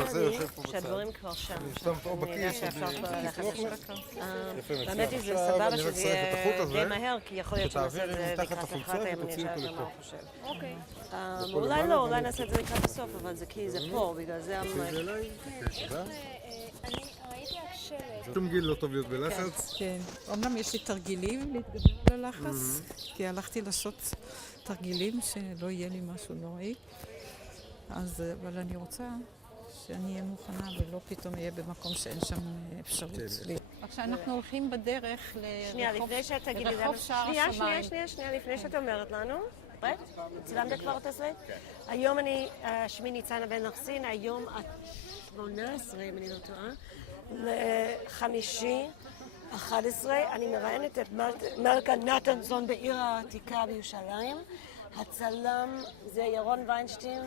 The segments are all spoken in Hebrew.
הסביר זה לי יושב פה בצד. שהדברים כבר שם. שם פה בכיס, שאפשר כבר ללכת לשם. יפה מצוין. האמת היא זה עכשיו סבבה אני רק שזה צריך את החוט יהיה הזה, די מהר, כי יכול להיות שנעשה את שתעבירי זה מתחת לקראת החולצה אחת הימים, אני ותוציאי יודעת אותו מה הוא לפה. חושב. אוקיי. אולי למעלה לא, אולי ואני נעשה את זה לקראת הסוף, אבל זה כי זה פה, בגלל זה... תעשי את זה אליי. איך תודה. אני ראיתי השלט. שום גיל לא טוב להיות בלחץ. כן, אומנם יש לי תרגילים להתגבר על הלחץ, כי הלכתי לעשות תרגילים שלא יהיה לי משהו נוראי, אבל אני רוצה שאני אהיה מוכנה ולא פתאום אהיה במקום שאין שם אפשרות לי. עכשיו אנחנו הולכים בדרך שנייה, לפני שאת תגידי לנו... לרחוב שער השמיים. שנייה, לפני שאת אומרת לנו. רד, צילמת כבר את הסרט? היום שמי ניצנה בן נחסין, היום ה-18, אם אני לא טועה, לחמישי 11, אני מראיינת את מלכה נתנסון בעיר העתיקה בירושלים. הצלם זה ירון ויינשטיין,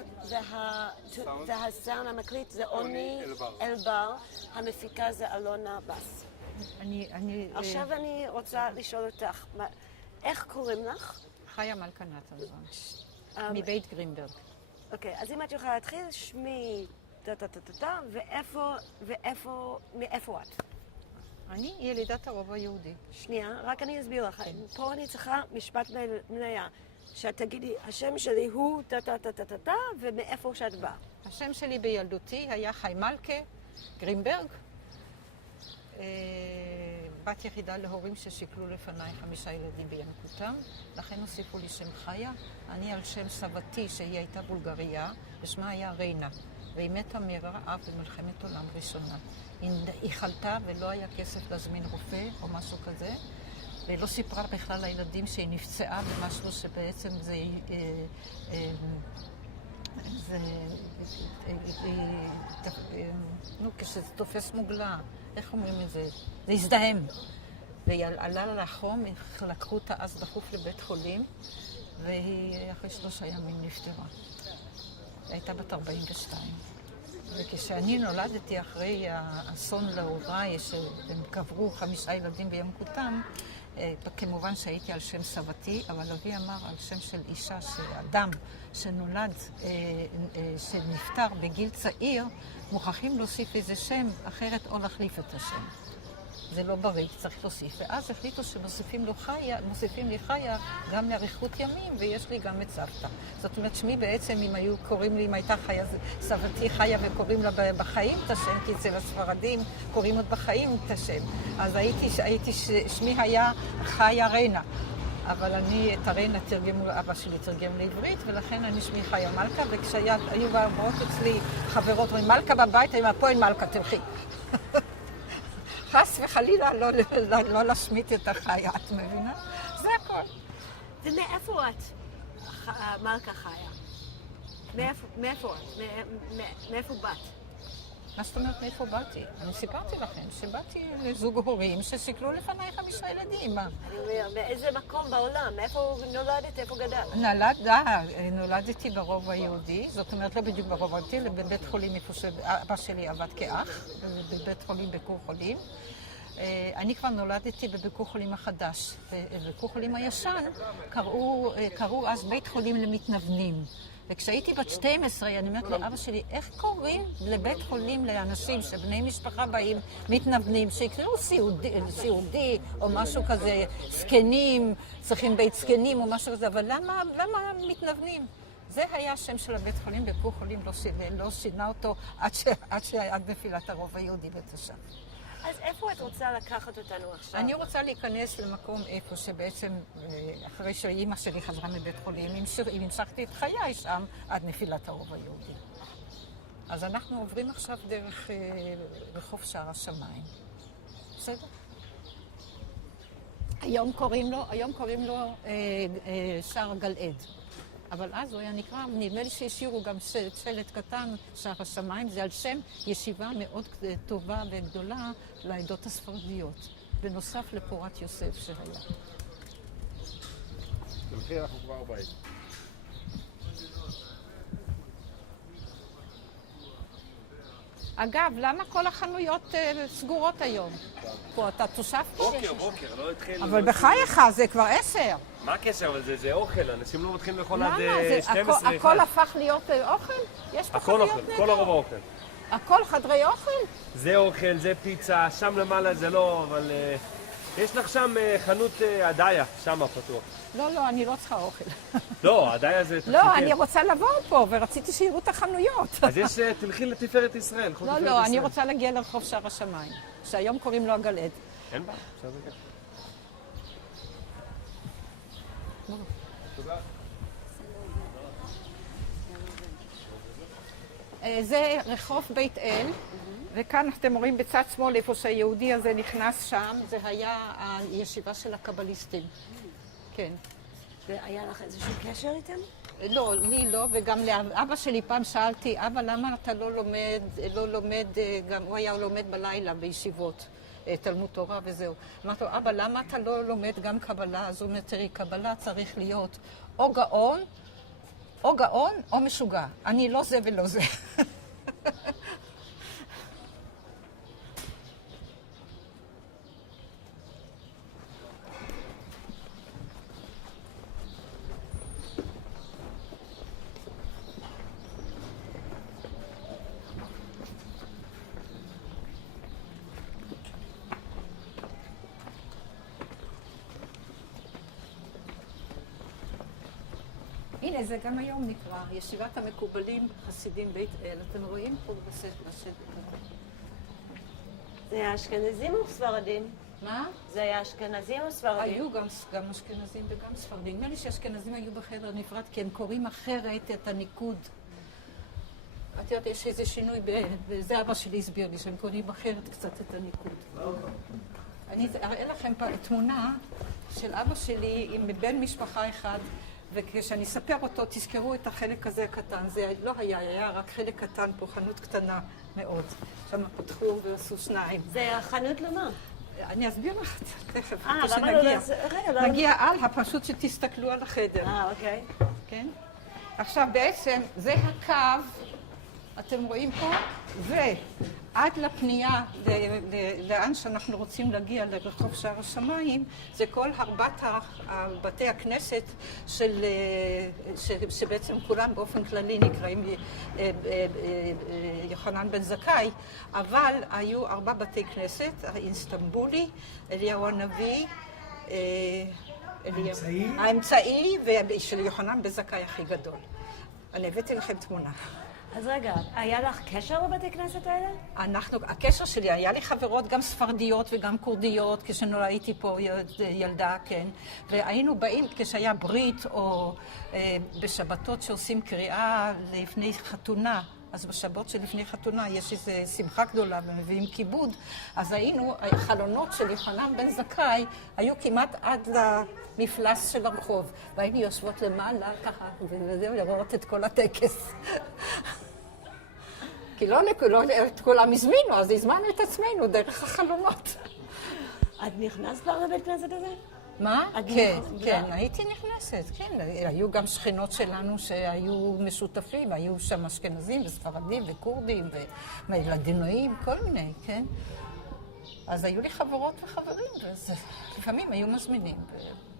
והסאונד המקליט זה עוני אלבר, המפיקה זה אלונה בס. עכשיו אני רוצה לשאול אותך, איך קוראים לך? חיה מלכה נתנסון, מבית גרינברג. אוקיי, אז אם את יכולה להתחיל, שמי טה-טה-טה-טה, מאיפה את? אני ילידת הרוב היהודי. שנייה, רק אני אסביר לך. פה אני צריכה משפט מניה. שאת תגידי, השם שלי הוא טה-טה-טה-טה-טה, ומאיפה שאת באה. השם שלי בילדותי היה חי מלכה גרינברג. בת יחידה להורים ששיקלו לפניי 5 ילדים בינקותם, לכן הוסיפו לי שם חיה. אני על שם סבתי שהיא הייתה בולגריה, ושמה היה ריינה, והיא מתה מרעב במלחמת עולם ראשונה. היא חלתה ולא היה כסף להזמין רופא או משהו כזה, ולא סיפרה בכלל לילדים שהיא נפצעה במשהו שבעצם כשזה תופס מוגלה, איך אומרים את זה? זה הזדהם. והיא עלה לה לחום, לקחו אותה אז דחוף לבית חולים, והיא אחרי 3 ימים נפטרה. היא הייתה בת 42. וכשאני נולדתי אחרי האסון להוריי, שהם קברו 5 ילדים בינקותם, כמובן שהייתי על שם סבתי, אבל אבי אמר על שם של אישה, שאדם שנולד, שנפטר בגיל צעיר, מוכרחים להוסיף איזה שם, אחרת או להחליף את השם. זה לא בריא, צריך להוסיף. ואז החליטו שמוסיפים לי חיה גם לאריכות ימים, ויש לי גם את סבתא. זאת אומרת, שמי בעצם, אם היו קוראים לי, אם הייתה חיה, סבתי חיה וקוראים לה בחיים את השם, כי אצל הספרדים קוראים עוד בחיים את השם. אז שמי היה חיה ריינה. אבל את הריינה אבא שלי תרגם לעברית, ולכן אני שמי חיה מלכה, וכשהיו בעברות אצלי חברות, אומרים, מלכה בבית, אני אומרת, פה אין מלכה, תלכי. חס וחלילה לא להשמיט את החיה, את מבינה? זה הכל. ומאיפה את, מלכה חיה? מאיפה את? מאיפה באת? מה זאת אומרת מאיפה באתי? אני סיפרתי לכם שבאתי לזוג הורים שסיכלו לפניי 5 ילדים. מה? אני אומר, מאיזה מקום בעולם? מאיפה נולדת? איפה גדלת? נולדתי ברוב היהודי, זאת אומרת לא בדיוק ברוב היהודי, בבית חולים איפה שאבא שלי עבד כאח, בבית חולים ביקור חולים. אני כבר נולדתי בביקור חולים החדש. בביקור חולים הישן קראו אז בית חולים למתנוונים. וכשהייתי בת 12, אני אומרת לאבא שלי, איך קוראים לבית חולים לאנשים שבני משפחה באים, מתנוונים, שיקראו סיעודי או משהו כזה, זקנים, צריכים בית זקנים או משהו כזה, אבל למה מתנוונים? זה היה השם של הבית חולים, ביקור חולים לא שינה אותו עד נפילת הרוב היהודי בתש"ח. אז איפה את רוצה לקחת אותנו עכשיו? אני רוצה להיכנס למקום איפה שבעצם, אחרי שאימא שלי חזרה מבית חולים, המשכתי את חיי שם עד נפילת הרוב היהודי. אז אנחנו עוברים עכשיו דרך רחוב שער השמיים. בסדר? היום קוראים לו שער גלעד. אבל אז הוא היה נקרא, נדמה לי שהשאירו גם שלט קטן, שער השמיים, זה על שם ישיבה מאוד טובה וגדולה לעדות הספרדיות, בנוסף לפורת יוסף שהיה. תלכי, אנחנו כבר בית. אגב, למה כל החנויות סגורות היום? פה אתה תושב? בוקר, לא התחיל... אבל בחייך, זה כבר 10. מה הקשר? אבל זה אוכל, אנשים לא מתחילים לאכול עד למה? 12. הכל הפך להיות אוכל? יש פה הכל חנויות אוכל, נהדרות. כל הרוב האוכל. הכל חדרי אוכל? זה אוכל, זה פיצה, שם למעלה זה לא, אבל יש לך שם חנות הדיה, שם פתוח. לא, אני לא צריכה אוכל. לא, הדיה זה תחשבי. לא, אני רוצה לבוא פה, ורציתי שיראו את החנויות. אז יש, תלכי לתפארת ישראל. לא, אני רוצה להגיע לרחוב שער השמיים, שהיום קוראים לו הגלעד. אין בעיה, עכשיו זה ככה. תודה. זה רחוב בית אל, וכאן אתם רואים בצד שמאל איפה שהיהודי הזה נכנס שם, זה היה הישיבה של הקבליסטים. כן. והיה לך איזשהו קשר איתם? לא, לי לא, וגם לאבא שלי פעם שאלתי, אבא, למה אתה לא לומד, גם הוא היה לומד בלילה בישיבות, תלמוד תורה וזהו. אמרתי לו, אבא, למה אתה לא לומד גם קבלה? אז הוא אומר, תראי, קבלה צריך להיות או גאון או משוגע. אני לא זה ולא זה. הנה, זה גם היום נקרא, ישיבת המקובלים, חסידים בית אל. אתם רואים פה בשטח. זה היה אשכנזים או ספרדים? מה? זה היה אשכנזים או ספרדים? היו גם אשכנזים וגם ספרדים. נדמה לי שאשכנזים היו בחדר נפרד, כי הם קוראים אחרת את הניקוד. את יודעת, יש איזה שינוי, וזה אבא שלי הסביר לי, שהם קוראים אחרת קצת את הניקוד. אני אראה לכם תמונה של אבא שלי עם בן משפחה אחד, וכשאני אספר אותו, תזכרו את החלק הזה הקטן. זה לא היה רק חלק קטן פה, חנות קטנה מאוד. שם פתחו ועשו שניים. זה החנות למה? אני אסביר לך תכף, למה לא רגע, נגיע הלאה, פשוט שתסתכלו על החדר. אוקיי. כן? עכשיו בעצם זה הקו, אתם רואים פה, ועד לפנייה לאן שאנחנו רוצים להגיע לרחוב שער השמיים, זה כל ארבעת בתי הכנסת שבעצם כולם באופן כללי נקראים יוחנן בן זכאי, אבל היו 4 בתי כנסת, האיסטנבולי, אליהו הנביא, האמצעי ושל יוחנן בן זכאי הכי גדול. אני הבאתי לכם תמונה. אז רגע, היה לך קשר לבתי כנסת האלה? הקשר שלי, היה לי חברות גם ספרדיות וגם קורדיות, כשהייתי פה ילדה, כן. והיינו באים, כשהיה ברית או בשבתות שעושים קריאה לפני חתונה, אז בשבת שלפני חתונה יש איזו שמחה גדולה ומביאים כיבוד, אז היינו, החלונות של יוחנן בן זכאי היו כמעט עד למפלס של הרחוב, והיינו יושבות למעלה ככה, וזהו, לראות את כל הטקס. כי לא את כולם הזמינו, אז הזמנו את עצמנו דרך החלונות. את נכנסת כבר לבית כנסת הזה? מה? כן, הייתי נכנסת, כן. היו גם שכנות שלנו שהיו משותפים, היו שם אשכנזים וספרדים וקורדים ולדינויים, כל מיני, כן? אז היו לי חברות וחברים, ולפעמים היו מזמינים,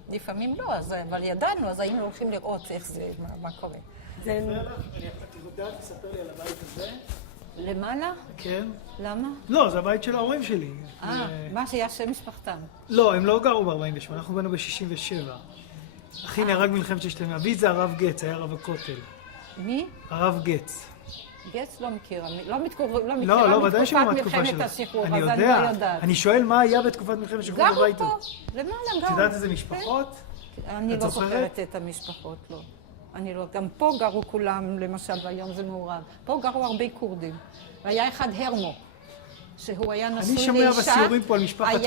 לפעמים לא, אבל ידענו, אז היינו הולכים לראות איך זה, מה קורה. את יודעת לספר לי על הבית הזה? למעלה? כן. למה? לא, זה הבית של ההורים שלי. מה שהיה שם משפחתם? לא, הם לא גרו ב-48, אנחנו באנו ב-67. אחי נהרג במלחמת ששת הימים. אבי זה הרב גץ, היה רב הכותל. מי? הרב גץ. גץ לא מכירה, לא ודאי שלא מהתקופה שלו. אני יודע, אני שואל מה היה בתקופת מלחמת השחרור בבית. גרו פה, למעלה גרו. את יודעת איזה משפחות? אני לא זוכרת את המשפחות, לא. אני לא, גם פה גרו כולם, למשל, והיום זה מעורב. פה גרו הרבה קורדים. והיה אחד הרמו, שהוא היה נשוי לאישה. אני שומע בסיורים פה על משפחת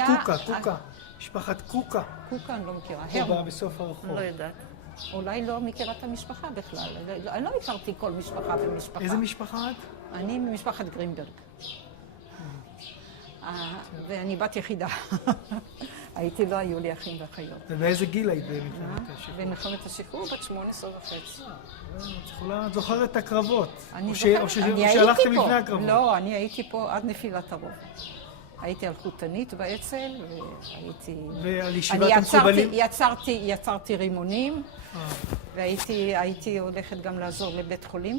קוקה. משפחת קוקה. קוקה אני לא מכירה. פה באה בסוף הרחוב. לא יודעת. אולי לא מכירה את המשפחה בכלל. אני לא הכרתי כל משפחה ומשפחה. איזה משפחה את? אני ממשפחת גרינברג. ואני בת יחידה. לא היו לי אחים ואחיות. ובאיזה גיל היית במלחמת השחרור? במלחמת השחרור בת 18.5. את זוכרת את הקרבות? או שהלכתם לפני הקרבות? לא, אני הייתי פה עד נפילת הרוב. הייתי אלחוטנית באצ"ל, והייתי... ועל ישיבת המקובלים? יצרתי רימונים. והייתי הולכת גם לעזור לבית חולים,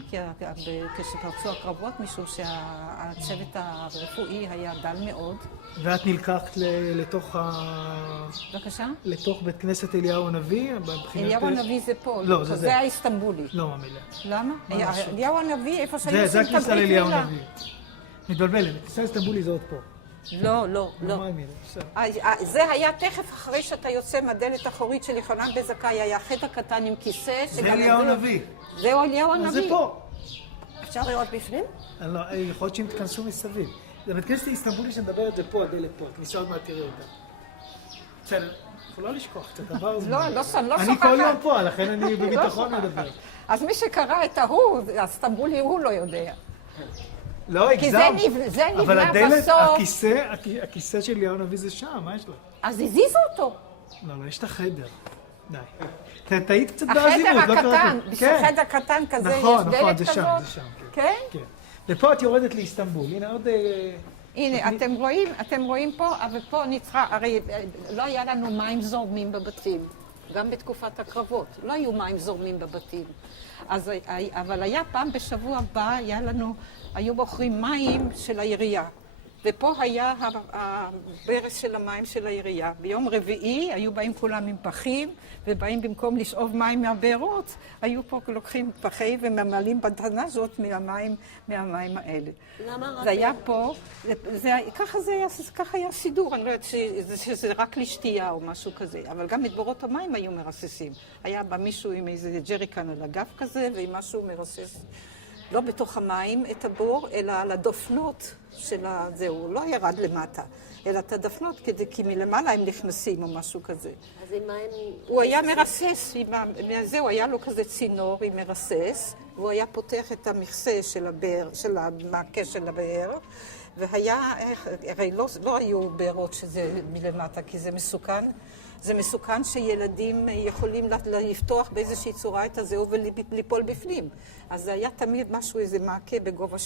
כשפרצו הקרבות, משום שהצוות הרפואי היה דל מאוד. ואת נלקחת לתוך בבקשה? לתוך בית כנסת אליהו הנביא? אליהו הנביא זה פה, לא, זה. זה האיסטנבולי. לא מאמינה. למה? אליהו הנביא, איפה שהיו זה עושים את הכניסה הברית לאליהו מילה. הנביא. מתבלבלת, הכניסה לאיסטנבולי זה עוד פה. לא. לא מאמינה, בסדר. זה היה תכף אחרי שאתה יוצא מהדלת האחורית של יוחנן בן זכאי, היה חדר קטן עם כיסא. זה אליהו הנביא. זהו אליהו הנביא. זה פה. אפשר לראות בפנים? לא, יכול להיות שהם תכנסו מסביב. זה בית כנסת איסטנבולי שנדבר את זה פה, הדלת פה, הכניסה עוד מעט תראי אותה. בסדר, יכולה לשכוח קצת, עבר זמן. לא שוכחת. אני כל יום פה, לכן אני בביטחון מדבר. אז מי שקרא את ההוא, הסטנבולי הוא לא יודע. לא, כי הגזם. זה נבנה אבל הדלת, בסוף. הכיסא של אליהו הנביא זה שם, מה יש לו? אז הזיזו אותו. לא, יש את החדר. די. טעית קצת בעזיבות, החדר לא קרה הקטן, כלום. בשביל כן. חדר קטן כזה, יש נכון, דלת זה שם, כזאת. זה שם. כן? כן. ופה את יורדת לאיסטנבול, הנה עוד... הנה, אתם רואים פה, אבל פה נצרה, הרי לא היה לנו מים זורמים בבתים, גם בתקופת הקרבות, לא היו מים זורמים בבתים. אבל היה פעם בשבוע הבא, היו בוחרים מים של העירייה. ופה היה הברז של המים של העירייה. ביום רביעי היו באים כולם עם פחים, ובאים במקום לשאוב מים מהבארות, היו פה לוקחים פחי וממלאים בטנה הזאת מהמים האלה. למה רק... זה היה פה, ככה היה סידור, אני לא יודעת שזה רק לשתייה או משהו כזה, אבל גם את בורות המים היו מרססים. היה בא מישהו עם איזה ג'ריקן על הגב כזה, ועם משהו מרסס. לא בתוך המים את הבור, אלא על הדופנות של זהו, לא ירד למטה, אלא את הדפנות, כי מלמעלה הם נכנסים או משהו כזה. אז עם מה הם... הוא היה מרסס, זהו, היה לו כזה צינור עם מרסס, והוא היה פותח את המכסה של הבאר, של המעקה של הבאר, והיה, הרי לא היו בארות שזה מלמטה, כי זה מסוכן. זה מסוכן שילדים יכולים לפתוח באיזושהי צורה את הזהו וליפול בפנים. אז זה היה תמיד משהו, איזה מעקה בגובה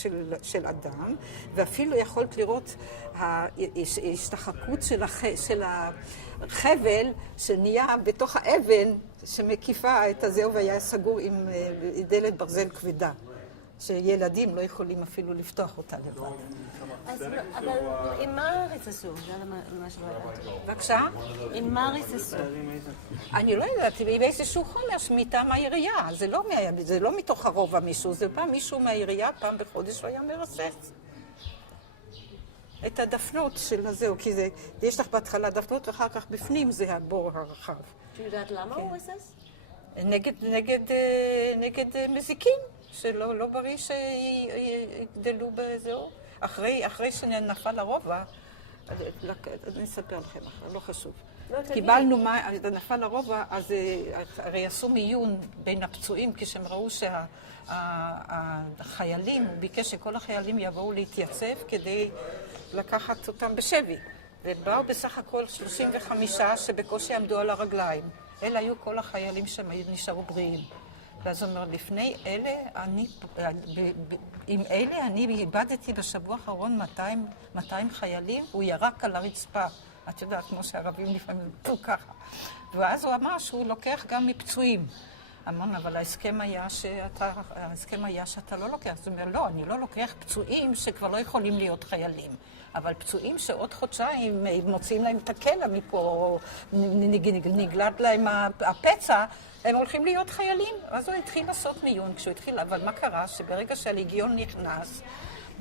של אדם, ואפילו יכולת לראות ההשתחקות של החבל שנהיה בתוך האבן שמקיפה את הזהו והיה סגור עם דלת ברזל כבדה, שילדים לא יכולים אפילו לפתוח אותה לבד. אבל עם מה ריססו? זה מה שלא ידעתי. בבקשה? עם מה ריססו? אני לא יודעת, באיזשהו חומר מטעם העירייה. זה לא מתוך הרובע מישהו, זה פעם מישהו מהעירייה, פעם בחודש הוא היה מרסס. את הדפנות של הזהו, כי יש לך בהתחלה דפנות ואחר כך בפנים זה הבור הרחב. את יודעת למה הוא ריסס? נגד מזיקים, שלא בריא שיגדלו בזהו. אחרי שנפל הרובע, אני אספר לכם אחר, לא חשוב. קיבלנו מה, נפל הרובע, אז הרי עשו מיון בין הפצועים, כשהם ראו שהחיילים, הוא ביקש שכל החיילים יבואו להתייצב כדי לקחת אותם בשבי. ובאו בסך הכל 35 שבקושי עמדו על הרגליים. אלה היו כל החיילים שהם נשארו בריאים. ואז הוא אומר, לפני אלה, עם אלה אני איבדתי בשבוע האחרון 200 חיילים, הוא ירק על הרצפה. את יודעת, כמו שהערבים לפעמים ירקו ככה. ואז הוא אמר שהוא לוקח גם מפצועים. אמרנו, אבל ההסכם היה שאתה לא לוקח. זאת אומרת, לא, אני לא לוקח פצועים שכבר לא יכולים להיות חיילים. אבל פצועים שעוד חודשיים מוציאים להם את הקלע מפה, או נגלד להם הפצע, הם הולכים להיות חיילים. אז הוא התחיל לעשות מיון כשהוא התחיל, אבל מה קרה? שברגע שהליגיון נכנס,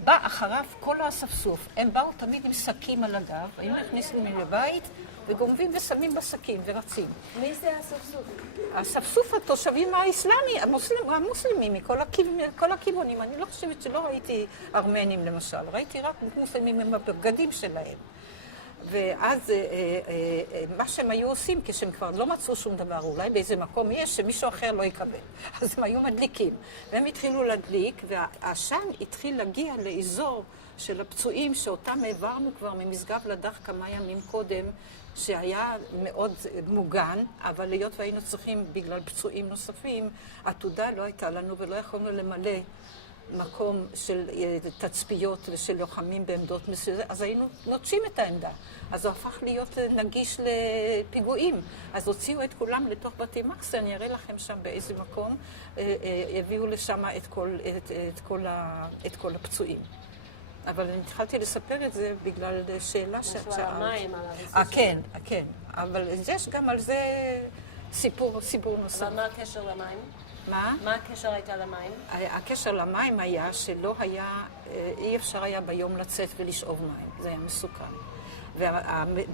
בא אחריו כל האספסוף. הם באו תמיד עם שקים על הגב, היו נכנסים לבית וגומבים ושמים בשקים ורצים. מי זה האספסוף? האספסוף התושבים האסלאמי, המוסלמים מכל הכיוונים. אני לא חושבת שלא ראיתי ארמנים למשל, ראיתי רק מוסלמים עם הבגדים שלהם. ואז מה שהם היו עושים, כשהם כבר לא מצאו שום דבר, אולי באיזה מקום יש שמישהו אחר לא יקבל. אז הם היו מדליקים. והם התחילו להדליק, והעשן התחיל להגיע לאזור של הפצועים, שאותם העברנו כבר ממשגב לדח כמה ימים קודם, שהיה מאוד מוגן, אבל היות והיינו צריכים בגלל פצועים נוספים, עתודה לא הייתה לנו ולא יכולנו למלא מקום של תצפיות של לוחמים בעמדות מסוימות, אז היינו נוטשים את העמדה. אז הוא הפך להיות נגיש לפיגועים. אז הוציאו את כולם לתוך בתי מחסה, אני אראה לכם שם באיזה מקום, הביאו לשם את כל הפצועים. אבל אני התחלתי לספר את זה בגלל שאלה שאת שאלת. המים, על הריסוס. כן. אבל יש גם על זה סיפור נוסף. אבל מה הקשר למים? מה הקשר הייתה למים? הקשר למים היה שלא היה, אי אפשר היה ביום לצאת ולשאוב מים. זה היה מסוכן.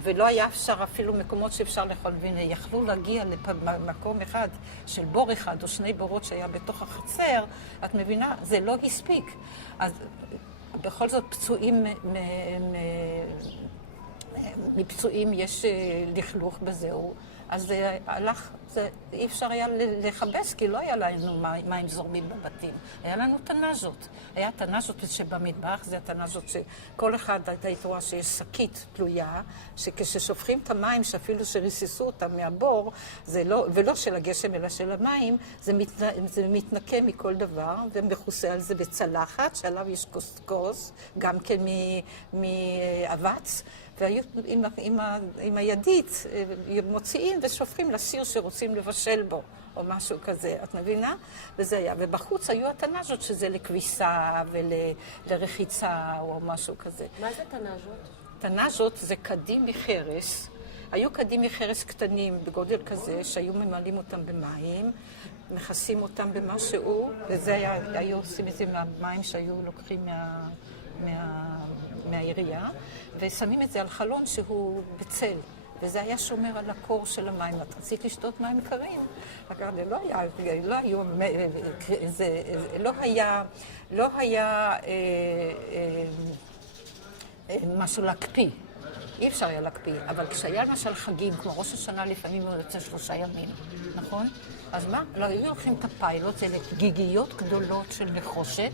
ולא היה אפשר אפילו מקומות שאפשר לאכול, והנה יכלו להגיע למקום אחד של בור אחד או שני בורות שהיה בתוך החצר, את מבינה? זה לא הספיק. אז בכל זאת פצועים, מפצועים יש לכלוך בזהו, אז זה הלך, אי אפשר היה לחבס, כי לא היה לנו מים זורמים בבתים. היה לנו תנזות. היה תנזות שבמטבח, זה התנזות שכל אחד היית רואה שיש שקית תלויה, שכששופכים את המים, שאפילו שריססו אותם מהבור, ולא של הגשם אלא של המים, זה מתנקה מכל דבר, ומכוסה על זה בצלחת, שעליו יש כוס, גם כן מאבץ, והיו עם הידית מוציאים ושופכים לסיר שרוצים לבשל בו, או משהו כזה, את מבינה? וזה היה. ובחוץ היו התנזות שזה לכביסה ולרחיצה או משהו כזה. מה זה תנזות? תנזות זה קדים מחרס. היו קדים מחרס קטנים בגודל כזה שהיו ממלאים אותם במים, מכסים אותם במשהו, וזה היו עושים את זה מהמים שהיו לוקחים מהעירייה, ושמים את זה על חלון שהוא בצל, וזה היה שומר על הקור של המים. את רצית לשתות מים קרים, לא היה משהו להקפיא. אי אפשר היה להקפיא, אבל כשהיה למשל חגים, כמו ראש השנה לפעמים הוא יוצא 3 ימים, נכון? אז מה? לא, היו לוקחים את הפיילוט, זה גיגיות גדולות של נחושת,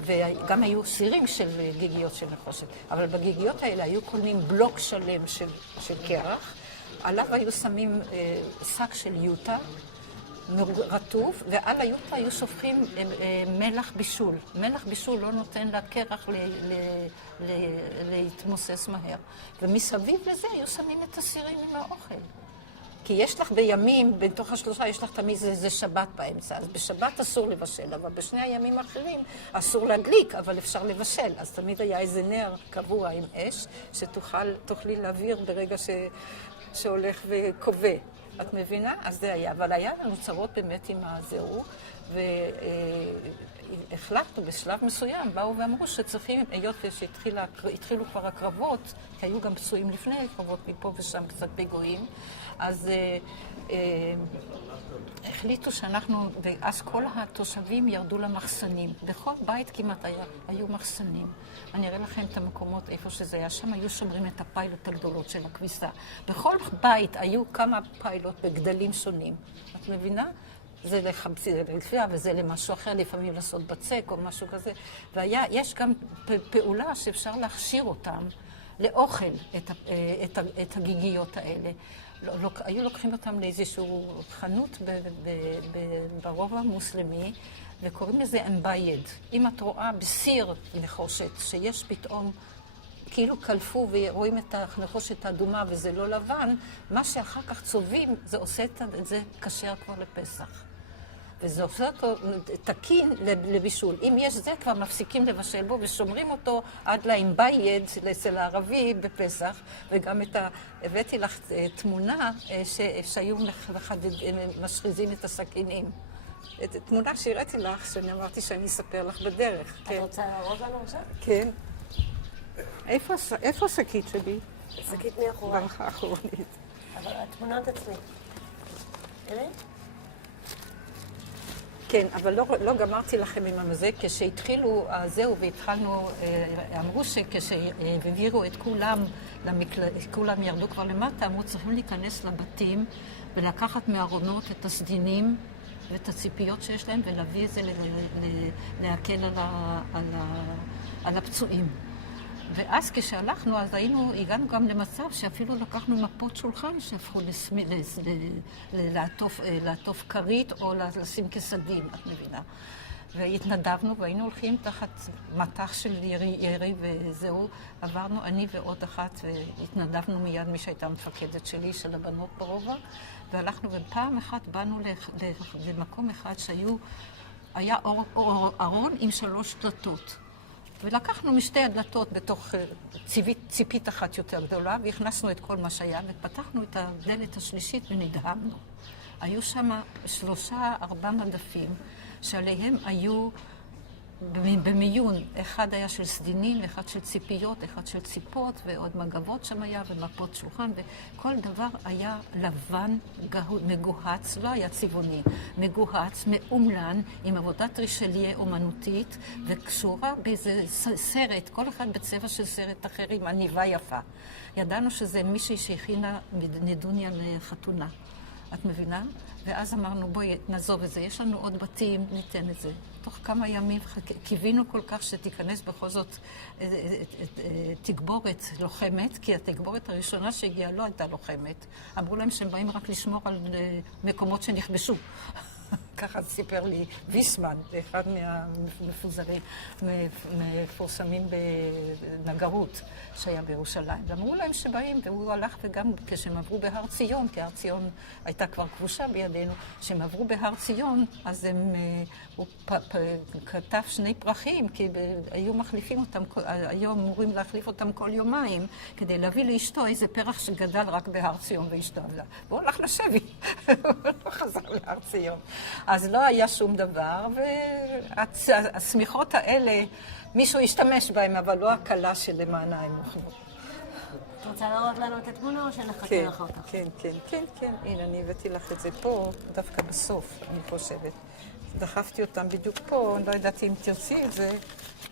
וגם היו סירים של גיגיות של נחושת. אבל בגיגיות האלה היו קונים בלוק שלם של קרח, עליו היו שמים שק של יוטה, רטוב, ועל היוטה היו שופכים מלח בישול. מלח בישול לא נותן לקרח להתמוסס מהר. ומסביב לזה היו שמים את הסירים עם האוכל. כי יש לך בימים, בתוך השלושה, יש לך תמיד זה שבת באמצע. אז בשבת אסור לבשל, אבל בשני הימים האחרים אסור להדליק, אבל אפשר לבשל. אז תמיד היה איזה נר קבוע עם אש, שתוכלי להעביר ברגע שהולך וקובע. את מבינה? אז זה היה. אבל היה לנו צרות באמת עם הזהו, והחלטנו בשלב מסוים, באו ואמרו שצריכים, היות שהתחילו כבר הקרבות, כי היו גם פצועים לפני הקרבות מפה ושם קצת פיגועים, אז החליטו שאנחנו, ואז כל התושבים ירדו למחסנים. בכל בית כמעט היו מחסנים. אני אראה לכם את המקומות איפה שזה היה. שם היו שומרים את הפיילוט הגדולות של הכביסה. בכל בית היו כמה פיילוט בגדלים שונים. את מבינה? זה לפיה וזה למשהו אחר, לפעמים לעשות בצק או משהו כזה. ויש גם פעולה שאפשר להכשיר אותם לאוכל, את הגיגיות האלה. היו לוקחים אותם לאיזשהו חנות ברובע המוסלמי, וקוראים לזה אמבייד. אם את רואה בסיר נחושת, שיש פתאום כאילו קלפו ורואים את הנחושת האדומה וזה לא לבן, מה שאחר כך צובעים, זה עושה את זה כשר כבר לפסח. וזה עושה אותו תקין לבישול. אם יש זה, כבר מפסיקים לבשל בו ושומרים אותו עד לאמבייד אצל הערבי בפסח, וגם הבאתי לך תמונה שהיו משחיזים את הסכינים. תמונה שהראיתי לך, שאני אמרתי שאני אספר לך בדרך. את רוצה להראות לנו עכשיו? כן. איפה השקית שלי? שקית מאחורי. ברכה האחרונית. אבל התמונות אצלי. תראי? כן, אבל לא גמרתי לכם עם זה. כשהתחילו זהו והתחלנו, אמרו שכשהעבירו את כולם ירדו כבר למטה, אמרו צריכים להיכנס לבתים ולקחת מארונות את הסדינים ואת הציפיות שיש להם ולהביא את זה להקל על הפצועים. ואז כשהלכנו, אז הגענו גם למצב שאפילו לקחנו מפות שולחן שהפכו לעטוף כרית או לשים כסדין, את מבינה. והתנדבנו והיינו הולכים תחת מטח של ירי וזהו. עברנו אני ועוד אחת והתנדבנו מיד מי שהייתה המפקדת שלי, של הבנות ברובע. והלכנו ופעם אחת באנו למקום אחד היה ארון עם 3 דלתות. ולקחנו משתי הדלתות בתוך ציפית אחת יותר גדולה, והכנסנו את כל מה שהיה, ופתחנו את הדלת השלישית ונדהמנו. היו שם 3-4 מדפים, שעליהם היו במיון, אחד היה של סדינים, אחד של ציפיות, אחד של ציפות, ועוד מגבות שם היה, ומפות שולחן, וכל דבר היה לבן, מגוהץ, לא היה צבעוני, מגוהץ, מאומלן, עם עבודת רישליה אומנותית, וקשורה באיזה סרט, כל אחד בצבע של סרט אחר, עם עניבה יפה. ידענו שזה מישהי שהכינה נדוניה לחתונה. את מבינה? ואז אמרנו, בואי נעזוב את זה, יש לנו עוד בתים, ניתן את זה. תוך כמה ימים קיווינו כל כך שתיכנס בכל זאת תגבורת לוחמת, כי התגבורת הראשונה שהגיעה לא הייתה לוחמת. אמרו להם שהם באים רק לשמור על מקומות שנכבשו. ככה סיפר לי ויסמן, אחד מהמפורסמים בנגרות שהיה בירושלים. ואמרו להם שבאים, והוא הלך וגם כשהם עברו בהר ציון, כי הר ציון הייתה כבר כבושה בידינו, כשהם עברו בהר ציון, אז הוא כתב 2 פרחים, כי היו מחליפים אותם, היו אמורים להחליף אותם כל יומיים, כדי להביא לאשתו איזה פרח שגדל רק בהר ציון ואשתו עבדה. והוא הלך לשבי, הוא לא חזר להר ציון. אז לא היה שום דבר, והסמיכות האלה, מישהו השתמש בהם, אבל לא הקלה שלמענה הם הוכנו. את רוצה להראות לנו את התמונה או שנחכה אחר כך? כן. הנה, אני הבאתי לך את זה פה, דווקא בסוף, אני חושבת. דחפתי אותם בדיוק פה, אני לא יודעת אם תרצי את זה,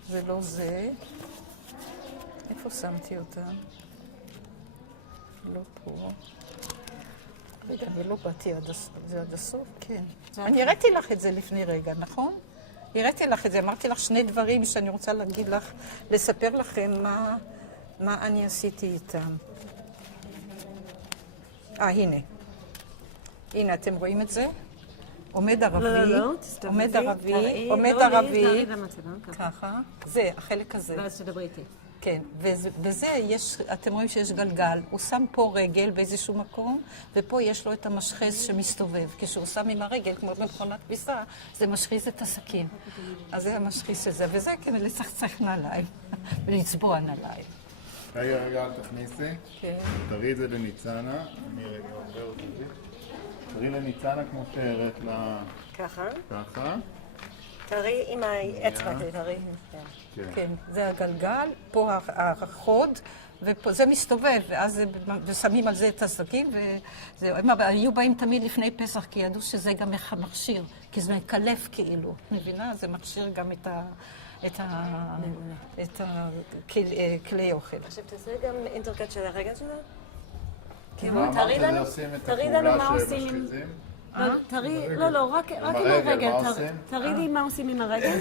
זה לא זה. איפה שמתי אותם? לא פה. רגע, אני לא באתי עד הסוף, כן. אני הראיתי לך את זה לפני רגע, נכון? הראיתי לך את זה, אמרתי לך 2 דברים שאני רוצה להגיד לך, לספר לכם מה אני עשיתי איתם. הנה. הנה, אתם רואים את זה? עומד ערבי, עומד ערבי, ככה, זה, החלק הזה. ואז תדברי איתי. כן, ובזה יש, אתם רואים שיש גלגל, הוא שם פה רגל באיזשהו מקום, ופה יש לו את המשחז שמסתובב. כשהוא שם עם הרגל, כמו במכונת כביסה, זה משחיז את הסכין. אז זה המשחיז של זה, וזה כדי לצחצח נעליים, ולצבוע נעליים. רגע, אל תכניסי. כן. תראי את זה לניצנה. אני רגע עובר אותי. תראי לניצנה כמו שהראית לה... ככה? ככה. תראי עם האצבע, תראי. כן, זה הגלגל, פה החוד, וזה מסתובב, ואז שמים על זה את הסדקים, הם היו באים תמיד לפני פסח, כי ידעו שזה גם מכשיר, כי זה מקלף כאילו, מבינה? זה מכשיר גם את הכלי אוכל. עכשיו תעשי גם אינטרקט של הרגל שלו? תראי לנו מה עושים עם... לא, רק עם הרגל. תראי לי מה עושים עם הרגל.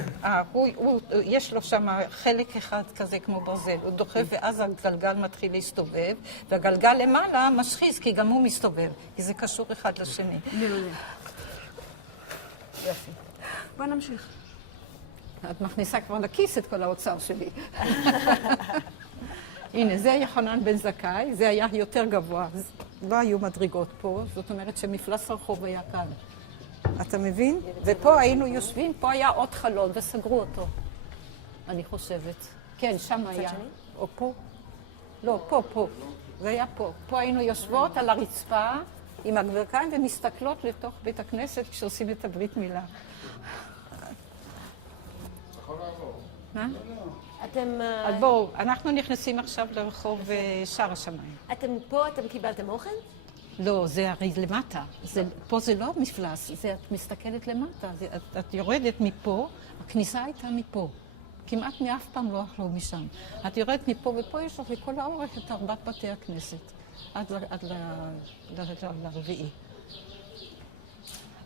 יש לו שם חלק אחד כזה כמו ברזל, הוא דוחף ואז הגלגל מתחיל להסתובב, והגלגל למעלה משחיז כי גם הוא מסתובב, כי זה קשור אחד לשני. יופי. בוא נמשיך. את מכניסה כבר לכיס את כל האוצר שלי. הנה, זה יוחנן בן זכאי, זה היה יותר גבוה, לא היו מדרגות פה, זאת אומרת שמפלס הרחוב היה כאן. אתה מבין? ופה היינו יושבים, פה היה עוד חלון וסגרו אותו, אני חושבת. כן, שם היה. או פה? לא, פה. זה היה פה. פה היינו יושבות על הרצפה עם הגברקיים ומסתכלות לתוך בית הכנסת כשעושים את הברית מילה. יכול לעבור. מה? אז בואו, אנחנו נכנסים עכשיו לרחוב שער השמיים. אתם פה, אתם קיבלתם אוכל? לא, זה הרי למטה. פה זה לא מפלס, את מסתכלת למטה. את יורדת מפה, הכניסה הייתה מפה. כמעט מאף פעם לא אכלו משם. את יורדת מפה, ופה יש לך לכל האורך את 4 בתי הכנסת, עד לרביעי.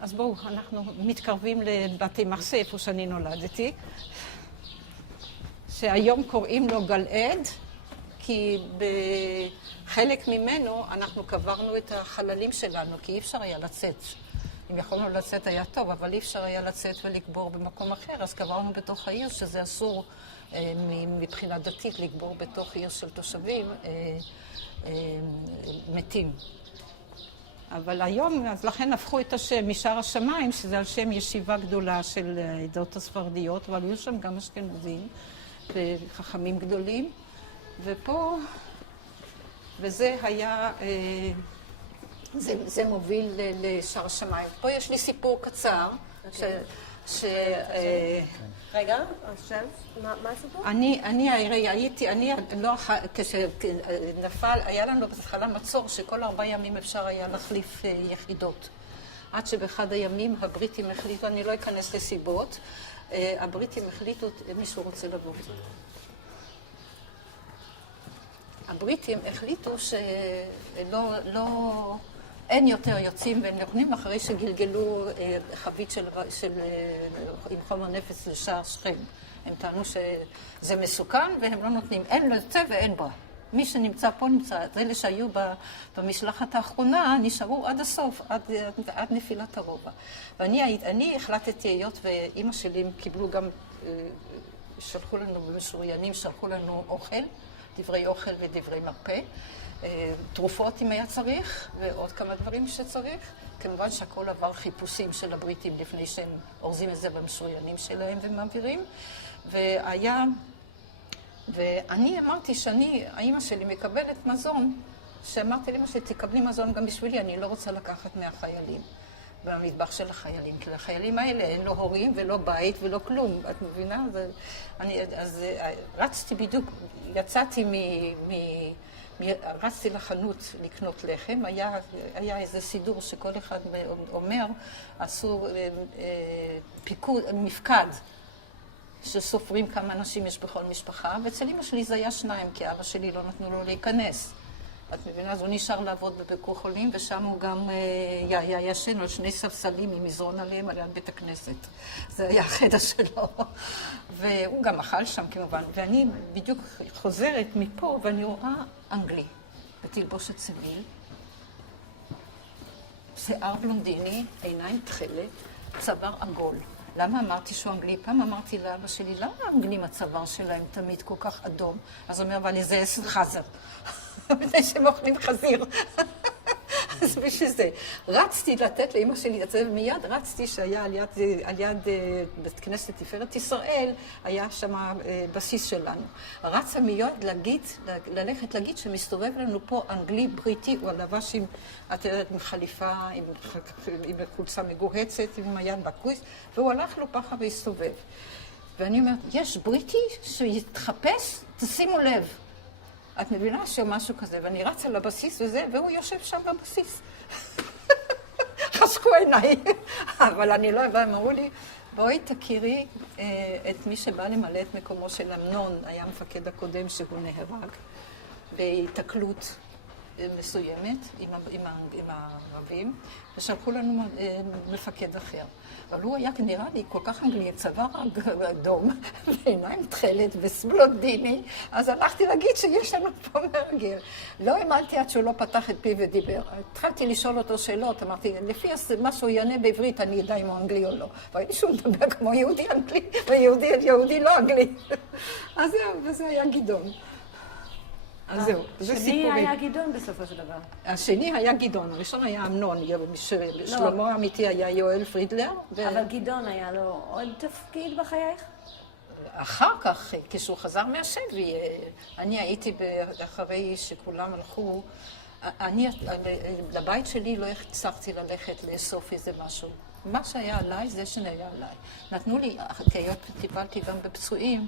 אז בואו, אנחנו מתקרבים לבתי מחסה, איפה שאני נולדתי. שהיום קוראים לו גל עד, כי בחלק ממנו אנחנו קברנו את החללים שלנו, כי אי אפשר היה לצאת. אם יכולנו לצאת היה טוב, אבל אי אפשר היה לצאת ולקבור במקום אחר, אז קברנו בתוך העיר, שזה אסור מבחינה דתית לקבור בתוך עיר של תושבים מתים. אבל היום, אז לכן הפכו את השם משער השמיים, שזה על שם ישיבה גדולה של העדות הספרדיות, אבל היו שם גם אשכנזים וחכמים גדולים, ופה, וזה היה, זה מוביל לשער השמיים. פה יש לי סיפור קצר, רגע, עכשיו, מה הסיפור? אני הייתי, כשנפל, היה לנו בהתחלה מצור שכל 4 ימים אפשר היה להחליף יחידות. עד שבאחד הימים הבריטים החליטו, אני לא אכנס לסיבות, הבריטים החליטו, מישהו רוצה לבוא. הבריטים החליטו אין יותר יוצאים והם נותנים אחרי שגלגלו חבית עם חומר נפץ לשער שכם. הם טענו שזה מסוכן והם לא נותנים. אין לו יוצא ואין בא. מי שנמצא פה נמצא. אלה שהיו במשלחת האחרונה נשארו עד הסוף, עד נפילת הרובע. ואני החלטתי היות ואמא שלי קיבלו גם, שלחו לנו במשוריינים, שלחו לנו אוכל, דברי אוכל ודברי מרפא. תרופות אם היה צריך, ועוד כמה דברים שצריך. כמובן שהכל עבר חיפושים של הבריטים לפני שהם אורזים את זה במשוריינים שלהם ומעבירים. ואני אמרתי האמא שלי מקבלת מזון, שאמרתי לאמא שלי, תקבלי מזון גם בשבילי, אני לא רוצה לקחת מהחיילים, במטבח של החיילים, כי לחיילים האלה אין לו הורים ולא בית ולא כלום, את מבינה? אז רצתי בדיוק, יצאתי רצתי לחנות לקנות לחם, היה איזה סידור שכל אחד אומר, אסור מפקד, שסופרים כמה אנשים יש בכל משפחה, ואצל אמא שלי זה היה 2, כי אבא שלי לא נתנו לו להיכנס. את מבינה? אז הוא נשאר לעבוד בביקור חולים, ושם הוא גם היה ישן על 2 ספסלים עם מזרון עליהם על יד בית הכנסת. זה היה החדר שלו. והוא גם אכל שם כמובן. ואני בדיוק חוזרת מפה, ואני רואה אנגלי, בתלבושת צמיל, שיער בלונדיני, עיניים תכלת, צוואר עגול. למה אמרתי שהוא אנגלי? פעם אמרתי לאבא שלי, למה האנגלים הצוואר שלהם תמיד כל כך אדום? אז הוא אומר, אבל זה אסל חזר. מפני שהם אוכלים חזיר. אז בשביל זה. רצתי לתת לאמא שלי, מיד רצתי שהיה על יד בית כנסת תפארת ישראל, היה שם בסיס שלנו. רצה מיד ללכת להגיד שמסתובב לנו פה אנגלי בריטי, הוא לבש עם חליפה, עם חולצה מגוהצת, עם היד בכוס, והוא הלך לו פחה והסתובב. ואני אומרת, יש בריטי שיתחפש, תשימו לב. את מבינה שהוא משהו כזה, ואני רצה לבסיס וזה, והוא יושב שם בבסיס. חשקו עיניי. אבל אני לא הבאה, אמרו לי, בואי תכירי את מי שבא למלא את מקומו של אמנון, היה המפקד הקודם שהוא נהרג, בהתקלות מסוימת עם הערבים, ושלחו לנו מפקד אחר. אבל הוא היה נראה לי כל כך אנגלי, צוואר אדום, ועיניים תכלת וסבלונדיני, אז הלכתי להגיד שיש לנו פה מרגל. לא האמנתי עד שהוא לא פתח את פיו ודיבר. התחלתי לשאול אותו שאלות, אמרתי, לפי מה שהוא יענה בעברית, אני אדע אם הוא אנגלי או לא. והייתי שהוא מדבר כמו יהודי אנגלי, ויהודי לא אנגלי. אז זהו, וזה היה גדעון. אז זהו, זה סיפורי. השני היה גדעון בסופו של דבר. השני היה גדעון, הראשון היה אמנון, שלמה האמיתי היה יואל פרידלר. אבל גדעון היה לו עוד תפקיד בחייך? אחר כך, כשהוא חזר מהשבי, אני הייתי אחרי שכולם הלכו, לבית שלי לא הצלחתי ללכת לאסוף איזה משהו. מה שהיה עליי זה שהיה עליי. נתנו לי, כי היות טיפלתי גם בפצועים,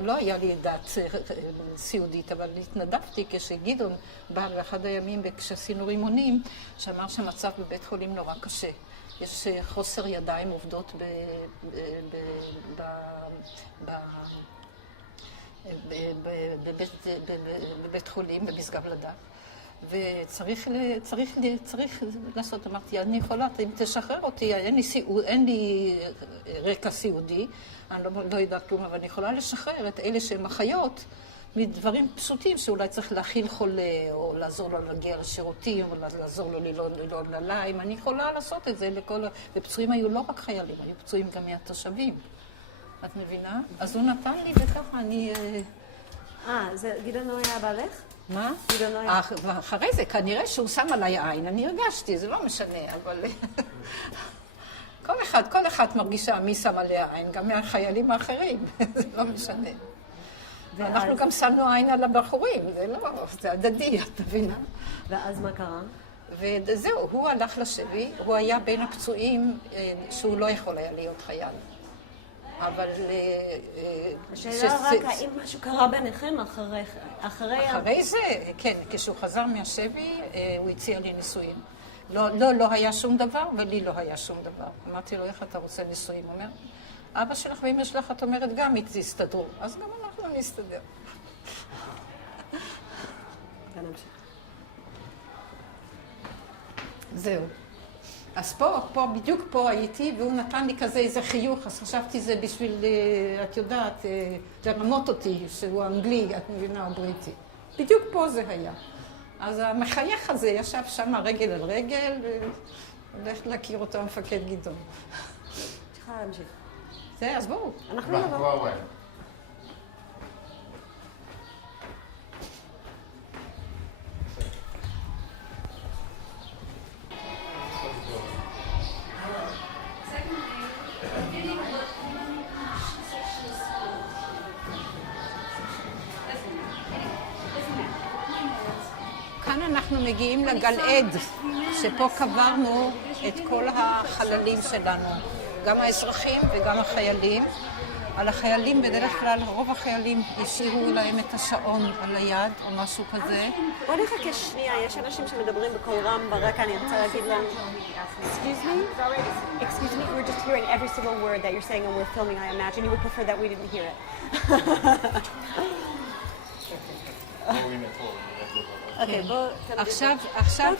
לא היה לי דת סיעודית, אבל התנדבתי כשגדעון בא באחד הימים כשעשינו רימונים, שאמר שהמצב בבית חולים נורא קשה. יש חוסר ידיים עובדות בבית חולים, במשגב לדעת. וצריך לעשות, אמרתי, אני יכולה, אם תשחרר אותי, אין לי רקע סיעודי, אני לא יודעת כלום, אבל אני יכולה לשחרר את אלה שהם אחיות, מדברים פשוטים שאולי צריך להכיל חולה, או לעזור לו להגיע לשירותים, או לעזור לו ללעוד לליים. אני יכולה לעשות את זה לכל... ופצועים היו לא רק חיילים, היו פצועים גם מהתושבים. את מבינה? אז הוא נתן לי וככה אני... גדעון נוי היה בעלך? מה? גדעון נוי. אחרי זה, כנראה שהוא שם עליי עין. אני הרגשתי, זה לא משנה, אבל... כל אחד מרגישה מי שם עליה עין, גם מהחיילים האחרים, זה לא משנה. ואנחנו גם שמנו עין על הבחורים, זה הדדי, את מבינה? ואז מה קרה? וזהו, הוא הלך לשבי, הוא היה בין הפצועים שהוא לא יכול היה להיות חייל. אבל... השאלה רק, האם משהו קרה ביניכם אחרי זה, כן, כשהוא חזר מהשבי, הוא הציע לי נישואים. לא היה שום דבר, ולי לא היה שום דבר. אמרתי לו, איך אתה רוצה נישואים? הוא אומר, אבא שלך ואמא שלך, את אומרת, גם תסתדרו. אז גם אנחנו נסתדר. זהו. אז בדיוק פה הייתי, והוא נתן לי כזה איזה חיוך, אז חשבתי זה בשביל, את יודעת, לרמות אותי, שהוא אנגלי, את מבינה, או בריטי. בדיוק פה זה היה. אז המחייך הזה ישב שם רגל על רגל, והולכת להכיר אותו המפקד גדעון. צריכה להמשיך. זה, אז בואו. אנחנו נבוא. כאן אנחנו מגיעים לגלעד, שפה קברנו את כל החללים שלנו, גם האזרחים וגם החיילים. על החיילים בדרך כלל, רוב החיילים השאירו להם את השעון על היד או משהו כזה. בוא נחכה שנייה, יש אנשים שמדברים בקול רם ברקע, אני רוצה להגיד להם. Excuse me, we're just hearing every single word that you're saying and we're filming. I imagine you would prefer that we didn't hear it. אוקיי, בואו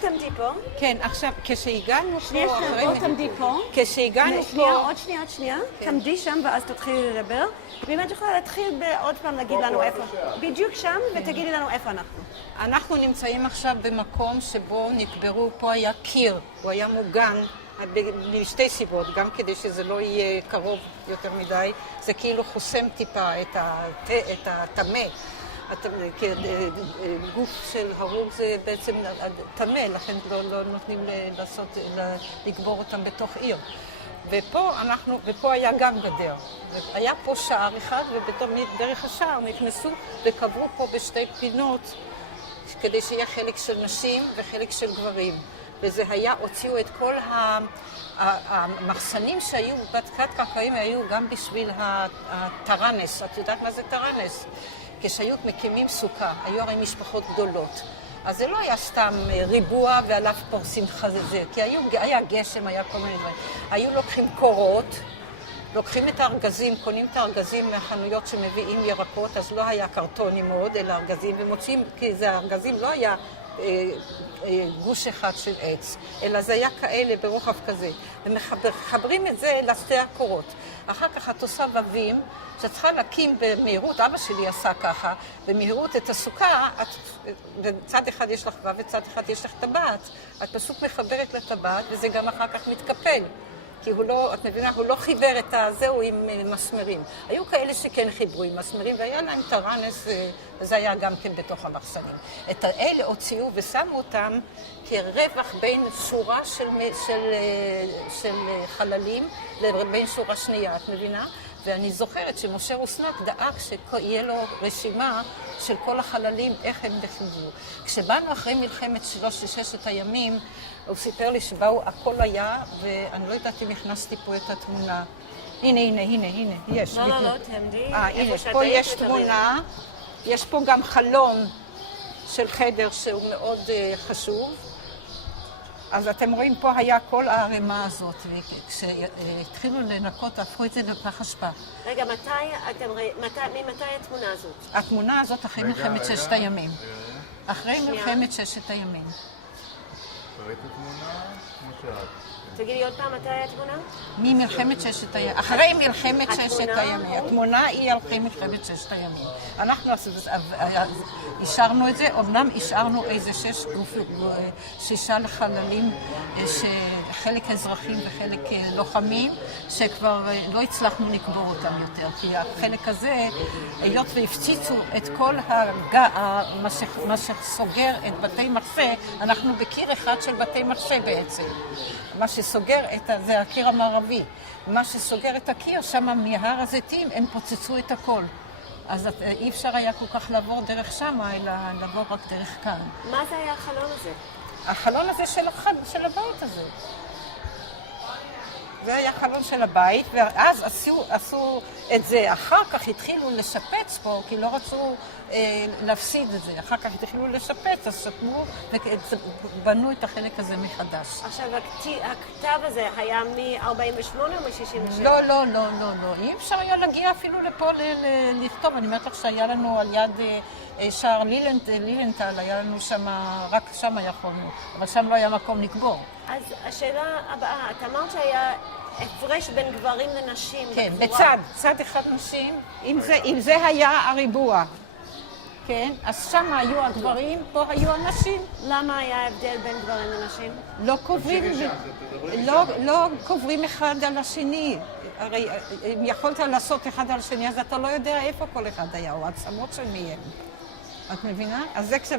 תעמדי פה. כן, עכשיו, כשהגענו פה... בואו תעמדי פה. כשהגענו פה... עוד שנייה. תעמדי שם ואז תתחילי לדבר. ואם את יכולה להתחיל עוד פעם להגיד לנו איפה. בדיוק שם, ותגידי לנו איפה אנחנו. אנחנו נמצאים עכשיו במקום שבו נקברו, פה היה קיר, הוא היה מוגן. בשתי סיבות, גם כדי שזה לא יהיה קרוב יותר מדי, זה כאילו חוסם טיפה את הטמא. גוף של הרוג זה בעצם טמא, לכן לא נותנים לקבור אותם בתוך עיר. ופה היה גם גדר. היה פה שער אחד, ודרך השער נכנסו וקברו פה בשתי פינות, כדי שיהיה חלק של נשים וחלק של גברים. וזה היה, הוציאו את כל המחסנים שהיו בתת-קרקעיים, היו גם בשביל הטרנס. את יודעת מה זה טרנס? כשהיו מקימים סוכה, היו הרי משפחות גדולות. אז זה לא היה סתם ריבוע ועליו פורסים חזיזה, כי היה גשם, היה כל מיני דברים. היו לוקחים קורות, לוקחים את הארגזים, קונים את הארגזים מהחנויות שמביאים ירקות, אז לא היה קרטונים מאוד, אלא ארגזים, ומוצאים, כי זה הארגזים לא היה גוש אחד של עץ, אלא זה היה כאלה ברוחב כזה. ומחברים את זה לשתי הקורות. אחר כך את עושה ווים, שאת צריכה להקים במהירות, אבא שלי עשה ככה, במהירות את הסוכה, בצד אחד יש לך וו וצד אחד יש לך טבעת. את פשוט מחברת לטבעת, וזה גם אחר כך מתקפל. כי הוא לא, את מבינה, הוא לא חיבר את הזהו עם מסמרים. היו כאלה שכן חיברו עם מסמרים, והיה להם טרנס, וזה היה גם כן בתוך המחסנים. את האלה הוציאו ושמו אותם כרווח בין שורה של חללים לבין שורה שנייה, את מבינה? ואני זוכרת שמשה רוסנק דאג שיהיה לו רשימה של כל החללים, איך הם נחלבו. כשבאנו אחרי מלחמת 6 הימים, הוא סיפר לי שבאו, הכל היה, ואני לא יודעת אם הכנסתי פה את התמונה. הנה, יש. לא, תעמדי. הנה, פה יש תמונה, יש פה גם חלון של חדר שהוא מאוד חשוב. אז אתם רואים, פה היה כל הערימה הזאת, וכשהתחילו לנקות, הפכו את זה לפח אשפה. רגע, ממתי התמונה הזאת? התמונה הזאת אחרי מלחמת 6 הימים. אחרי מלחמת 6 הימים. תראי את התמונה כמו שאת. תגידי עוד פעם, מתי התמונה? ממלחמת ששת הימים, אחרי מלחמת ששת הימים. התמונה היא אחרי מלחמת ששת הימים. אנחנו אישרנו את זה, אמנם אישרנו איזה 6 לחללים, חלק אזרחים וחלק לוחמים, שכבר לא הצלחנו לקבור אותם יותר, כי החלק הזה, היות והפציצו את כל מה שסוגר את בתי מחסה, אנחנו בקיר אחד של בתי מחסה בעצם. מה שסוגר זה הקיר המערבי. מה שסוגר את הקיר, שם מהר הזיתים, הם פוצצו את הכל. אז אי אפשר היה כל כך לעבור דרך שם, אלא לעבור רק דרך כאן. מה זה היה החלון הזה? החלון הזה של הבית הזה. זה היה חלון של הבית, ואז עשו את זה. אחר כך התחילו לשפץ פה, כי לא רצו להפסיד את זה. אחר כך התחילו לשפץ, אז שתמו ובנו את החלק הזה מחדש. עכשיו, הכתב הזה היה מ-48 או מ-67? לא, לא, לא, לא, לא. אי אפשר היה להגיע אפילו לפה לכתוב. אני אומרת לך שהיה לנו על יד שער לילנטל, היה לנו שם, רק שם יכולנו, אבל שם לא היה מקום לקבור. אז השאלה הבאה, את אמרת שהיה הפרש בין גברים לנשים. כן, צד אחד נשים, אם זה היה הריבוע. כן, אז שם היו הגברים, פה היו הנשים. למה היה הבדל בין גברים לנשים? לא קוברים אחד על השני. הרי אם יכולת לעשות אחד על השני, אז אתה לא יודע איפה כל אחד היה, או עצמות של מי הם. את מבינה? אז זה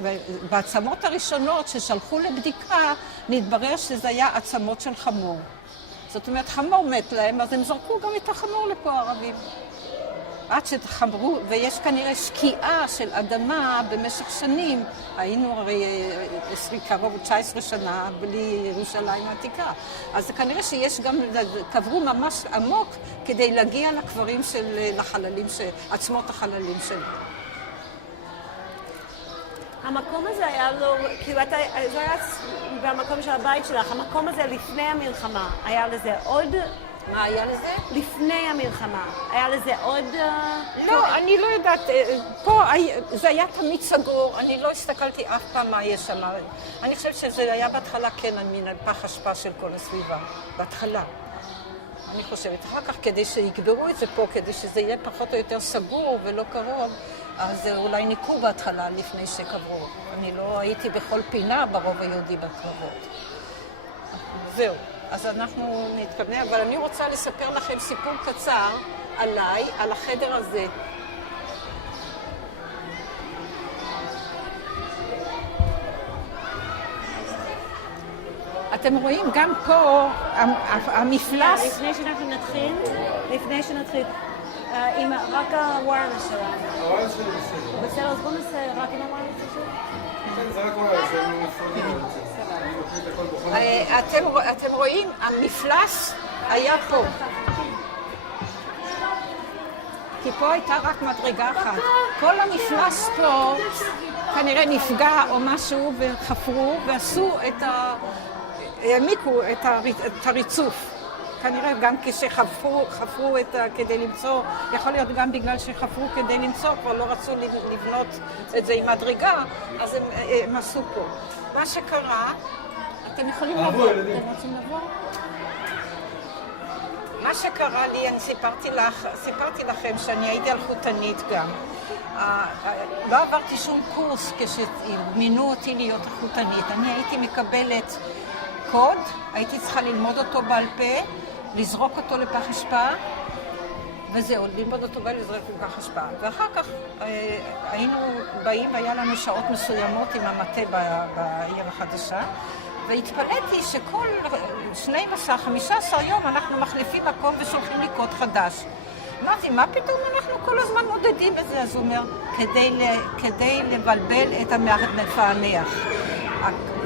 בעצמות הראשונות ששלחו לבדיקה, נתברר שזה היה עצמות של חמור. זאת אומרת, חמור מת להם, אז הם זרקו גם את החמור לפה הערבים. עד שחמרו, ויש כנראה שקיעה של אדמה במשך שנים. היינו הרי קרוב 19 שנה בלי ירושלים העתיקה. אז כנראה שיש גם, קברו ממש עמוק כדי להגיע לקברים לחללים, עצמות החללים שלו. המקום הזה היה לו, כאילו זה היה במקום של הבית שלך, המקום הזה לפני המלחמה, היה לזה עוד... מה היה לזה? לפני המלחמה. היה לזה עוד... לא, אני לא יודעת. פה זה היה תמיד סגור. אני לא הסתכלתי אף פעם מה יש שם. אני חושבת שזה היה בהתחלה כן מן פח אשפה של כל הסביבה. בהתחלה. אני חושבת. אחר כך כדי שיקברו את זה פה, כדי שזה יהיה פחות או יותר סגור ולא קרוב, אז אולי ניקו בהתחלה לפני שקברו. אני לא הייתי בכל פינה ברוב היהודי בקרבות. זהו. אז אנחנו נתכוונן, אבל אני רוצה לספר לכם סיפור קצר עליי, על החדר הזה. אתם רואים גם פה המפלס... לפני שנתחיל, עם רק הווירלס שלנו. הווירלס שלנו בסדר. בסדר, אז בואו נעשה רק עם הווירלס שלנו. כן, זה רק ווירלס, זה מפרדים. אתם רואים, המפלס היה פה. כי פה הייתה רק מדרגה אחת. כל המפלס פה כנראה נפגע או משהו וחפרו ועשו העמיקו את הריצוף. כנראה גם כשחפרו כדי למצוא, יכול להיות גם בגלל שחפרו כדי למצוא, כבר לא רצו לבנות את זה עם מדרגה, אז הם עשו פה. מה שקרה, אתם יכולים לבוא, אתם רוצים לבוא? מה שקרה לי, אני סיפרתי לכם שאני הייתי אלחוטנית גם. לא עברתי שום קורס כשמינו אותי להיות אלחוטנית. אני הייתי מקבלת קוד, הייתי צריכה ללמוד אותו בעל פה, לזרוק אותו לפח אשפה, וזהו, ללמוד אותו בעל לזרוק לפח אשפה. ואחר כך היינו באים והיה לנו שעות מסוימות עם המטה בעיר החדשה, והתפלאתי שכל 15 יום אנחנו מחליפים מקום ושולחים לי קוד חדש. אמרתי, מה פתאום אנחנו כל הזמן מודדים את זה? אז הוא אומר, כדי לבלבל את המפענח.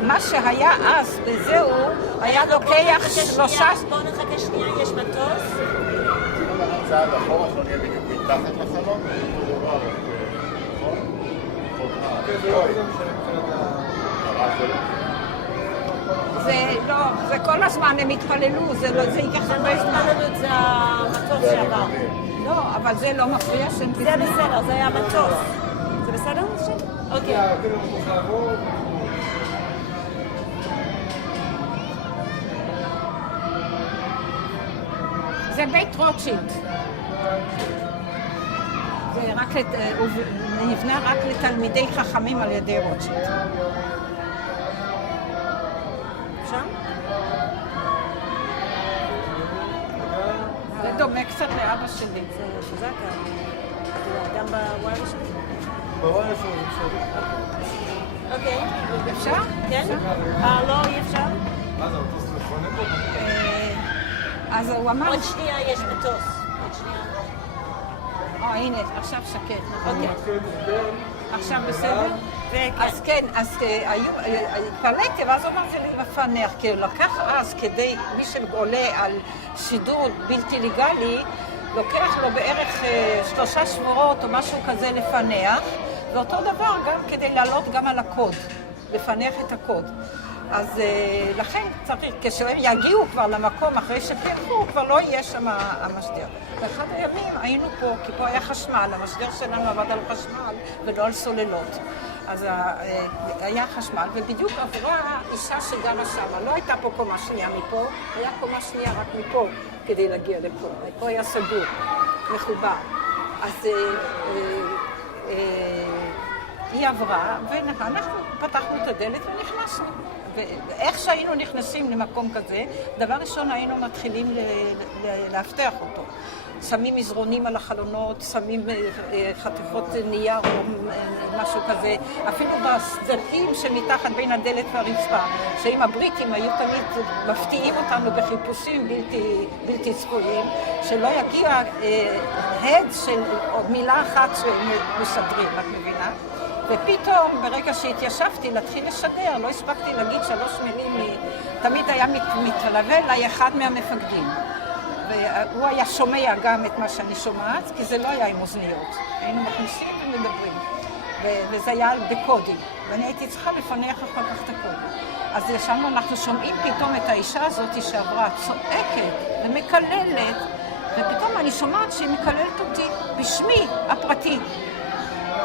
מה שהיה אז, וזהו, היה לוקח 3... בואו נחכה שנייה, יש מטוס. צעד אחורה, שלא נהיה בדיוק מתחת לחלון, אותו דבר, זה כל הזמן הם התפללו, זה ייקח הרבה זמן. זה המטוס שעבר. לא, אבל זה לא מפריע שהם... זה בסדר, זה היה מטוס. זה בסדר? אוקיי. זה בית רוטשילד. הוא נבנה רק לתלמידי חכמים על ידי רוטשילד. שם? זה דומה קצת לאבא שלי. זה חזקה. גם בוואלה שלי? בוואלה שלי, בסדר. אוקיי. אפשר? כן? לא, אי אפשר? מה זה, אותו סלפונה פה? אז הוא אמר... עוד שנייה יש מטוס. עוד שנייה. הנה, עכשיו שקט. אוקיי. עכשיו בסדר? אז כן, אז התפלאתי, ואז הוא אמר לי לפענח, כי הוא לקח אז כדי, מי שעולה על שידור בלתי לגלי, לוקח לו בערך 3 שבועות או משהו כזה לפענח, ואותו דבר גם כדי לעלות גם על הקוד, לפענח את הקוד. אז לכן צריך, כשהם יגיעו כבר למקום אחרי שפרחו, כבר לא יהיה שם המשדר. באחד הימים היינו פה, כי פה היה חשמל, המשדר שלנו עבד על חשמל ולא על סוללות. אז היה חשמל, ובדיוק עברה אישה שגרה שם. לא הייתה פה קומה שנייה מפה, היה קומה שנייה רק מפה כדי להגיע לפה. פה היה סגור, מחובר. אז היא עברה, ואנחנו פתחנו את הדלת ונכנסנו. ואיך שהיינו נכנסים למקום כזה, דבר ראשון היינו מתחילים להפתח אותו. שמים מזרונים על החלונות, שמים חתיכות נייר או משהו כזה, אפילו בסדקים שמתחת בין הדלת והרצפה, שאם הבריטים היו תמיד מפתיעים אותנו בחיפושים בלתי צפויים, שלא יגיע הד של מילה אחת שמשדרים, את מבינה? ופתאום, ברגע שהתיישבתי להתחיל לשדר, לא הספקתי להגיד 3 מילים, תמיד היה מתלווה אליי אחד מהמפקדים. והוא היה שומע גם את מה שאני שומעת, כי זה לא היה עם אוזניות. היינו מכניסים ומדברים. וזה היה בקודים. ואני הייתי צריכה לפענח אחר כך את הקודים. אז ישבנו, אנחנו שומעים פתאום את האישה הזאת שעברה, צועקת ומקללת, ופתאום אני שומעת שהיא מקללת אותי בשמי הפרטי.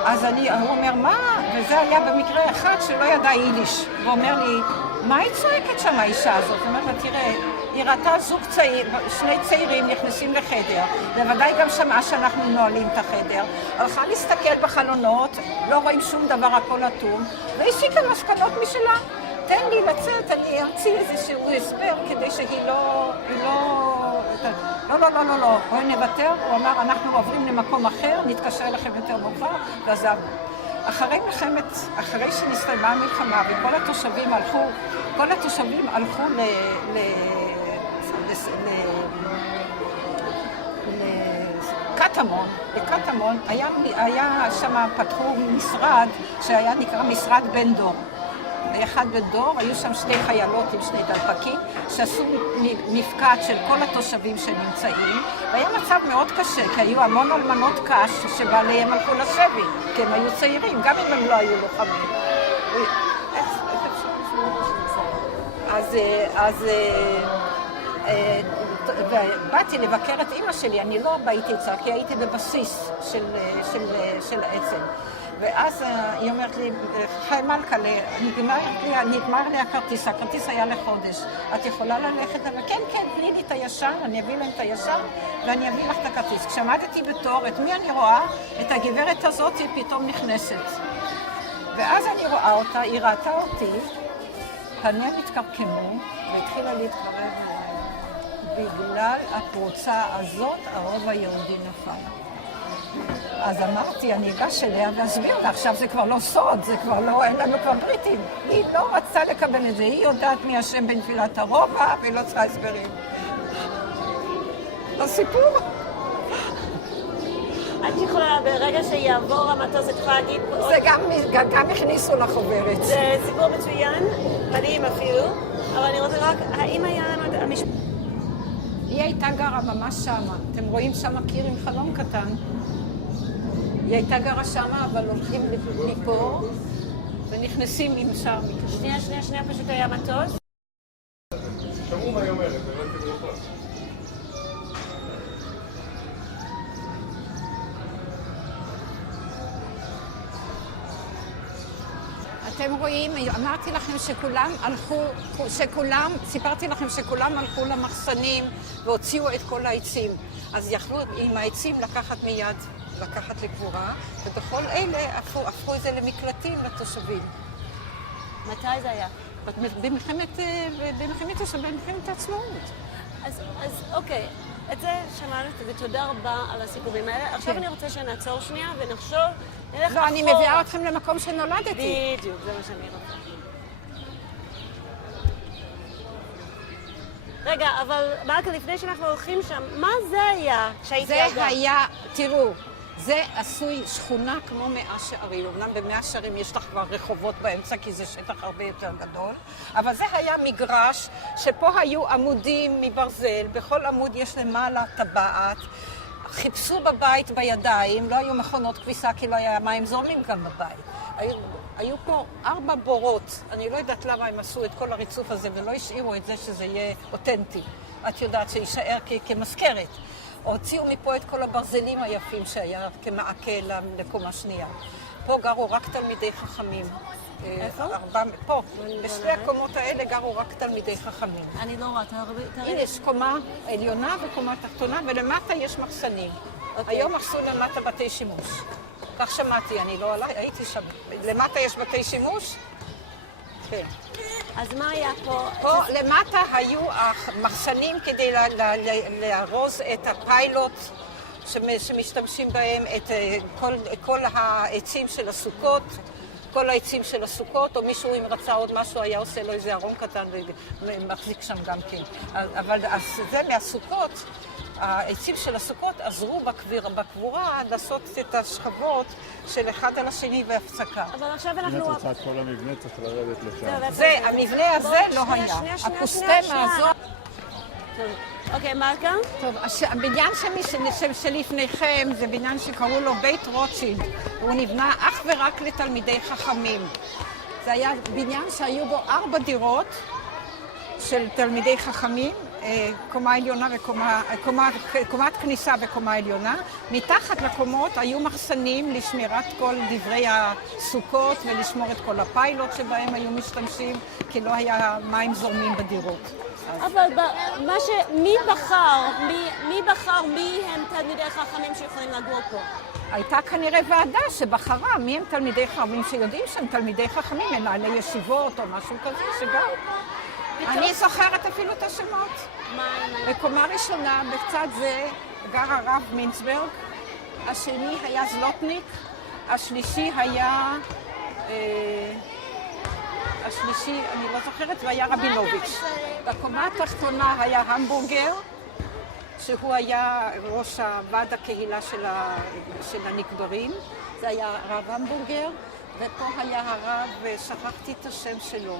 אז הוא אומר, מה? וזה היה במקרה אחד שלא ידע יידיש. הוא אומר לי, מה היא צועקת שם האישה הזאת? הוא אומר לה, תראה, היא ראתה זוג צעיר, 2 צעירים נכנסים לחדר, בוודאי גם שמעה שאנחנו נועלים את החדר, הלכה להסתכל בחלונות, לא רואים שום דבר, הכל אטום, והסיקה מסקנות משלה. תן לי לצאת, אני אמציא איזשהו הסבר כדי שהיא לא... לא, בואי נוותר. הוא אמר, אנחנו עוברים למקום אחר, נתקשר לכם יותר מאוחר, ועזבנו. אחרי שנסתיימה המלחמה וכל התושבים הלכו לקטמון. בקטמון היה שם, פתחו משרד שהיה נקרא משרד בן דור. אחד בדור, היו שם 2 חיילות עם 2 דלפקים שעשו מפקד של כל התושבים שנמצאים, והיה מצב מאוד קשה, כי היו המון אלמנות קש שבעליהם הלכו לשבי, כי הם היו צעירים, גם אם הם לא היו לוחמים. אז באתי לבקר את אמא שלי, אני לא באיתי אצלה, כי הייתי בבסיס של האצ"ל. ואז היא אומרת לי, חי מלכה, נגמר לי הכרטיס היה לחודש. את יכולה ללכת? כן, תני לי את הישן, אני אביא להם את הישן ואני אביא לך את הכרטיס. כשעמדתי בתור, את מי אני רואה? את הגברת הזאת, היא פתאום נכנסת. ואז אני רואה אותה, היא ראתה אותי, פניה מתקרקמו והתחילה להתקרב. בגלל הפרוצה הזאת, הרוב היהודי נפל. אז אמרתי, אני אגש אליה ואסביר לה, עכשיו זה כבר לא סוד, זה כבר לא, אין לנו כבר בריטים. היא לא רצתה לקבל את זה, היא יודעת מי השם בנפילת הרובע, והיא לא צריכה הסברים. לא סיפור. את יכולה, ברגע שיעבור המטוס, את יכולה להגיד... זה גם הכניסו לחוברת. זה סיפור מצוין, מדהים אפילו, אבל אני רוצה רק, האם היה המשפט... היא הייתה גרה ממש שמה. אתם רואים שמה קיר עם חלום קטן. היא הייתה גרה שמה, אבל הולכים מפה ונכנסים עם שער מכאן. שנייה, פשוט היה מטוס. שמעו מה היא אומרת, זה לא כדי לכל. אתם אתם רואים, אמרתי לכם סיפרתי לכם שכולם הלכו למחסנים והוציאו את כל העצים. אז יכלו עם העצים לקחת לקבורה, ובכל אלה הפכו את זה למקלטים לתושבים. מתי זה היה? במלחמת העצמאות. אז אוקיי, את זה שמענו, ותודה רבה על הסיפורים האלה. עכשיו אני רוצה שנעצור שנייה ונחשוב, נלך אחורה. לא, אני מביאה אתכם למקום שנולדתי. בדיוק, זה מה שאני רוצה. רגע, אבל מלכה, לפני שאנחנו הולכים שם, מה זה היה כשהייתי ילדה? זה היה, תראו, זה עשוי שכונה כמו מאה שערים. אמנם במאה שערים יש לך כבר רחובות באמצע, כי זה שטח הרבה יותר גדול, אבל זה היה מגרש שפה היו עמודים מברזל, בכל עמוד יש למעלה טבעת, חיפשו בבית בידיים, לא היו מכונות כביסה כי לא היה מים זורמים גם בבית. היו פה 4 בורות, אני לא יודעת למה הם עשו את כל הריצוף הזה ולא השאירו את זה שזה יהיה אותנטי. את יודעת שישאר כמזכרת. הוציאו מפה את כל הברזלים היפים שהיה כמעקל לקומה שנייה. פה גרו רק תלמידי חכמים. איפה? פה, בשתי הקומות האלה גרו רק תלמידי חכמים. אני לא רואה, תראי. יש קומה עליונה וקומה תחתונה, ולמטה יש מחסנים. היום עשו למטה בתי שימוש. כך שמעתי, אני לא עליי, הייתי שם. למטה יש בתי שימוש? כן. אז מה היה פה? פה למטה היו המחסנים כדי לארוז את הפיילוט שמשתמשים בהם, את כל העצים של הסוכות, או מישהו אם רצה עוד משהו היה עושה לו איזה ארון קטן ומחזיק שם גם כן. אבל זה מהסוכות, העצים של הסוכות עזרו בקבורה לעשות את השכבות של אחד על השני והפסקה. אבל עכשיו אנחנו... אם את רוצה את כל המבנה צריך לרדת לשם. זה, המבנה הזה לא היה. הפוסטמה הזאת... אוקיי, מלכה? טוב, הבניין שלפניכם זה בניין שקראו לו בית רוטשילד. הוא נבנה אך ורק לתלמידי חכמים. זה היה בניין שהיו בו 4 דירות של תלמידי חכמים, קומה עליונה קומת כניסה וקומה עליונה. מתחת לקומות היו מחסנים לשמירת כל דברי הסוכות ולשמור את כל הפיילוט שבהם היו משתמשים, כי לא היה מים זורמים בדירות. אבל מי בחר מי הם תלמידי חכמים שיכולים לגור פה? הייתה כנראה ועדה שבחרה מי הם תלמידי חכמים שיודעים שהם תלמידי חכמים, מנהלי ישיבות או משהו כזה שגר. אני זוכרת אפילו את השמות. בקומה ראשונה, בצד זה, גר הרב מינסברג, השני היה זלוטניק, השלישי היה... אני לא זוכרת, והיה רבינוביץ'. בקומה התחתונה היה המבורגר, שהוא היה ראש ועד הקהילה של הנקברים. זה היה הרב המבורגר, ופה היה הרב, שכחתי את השם שלו.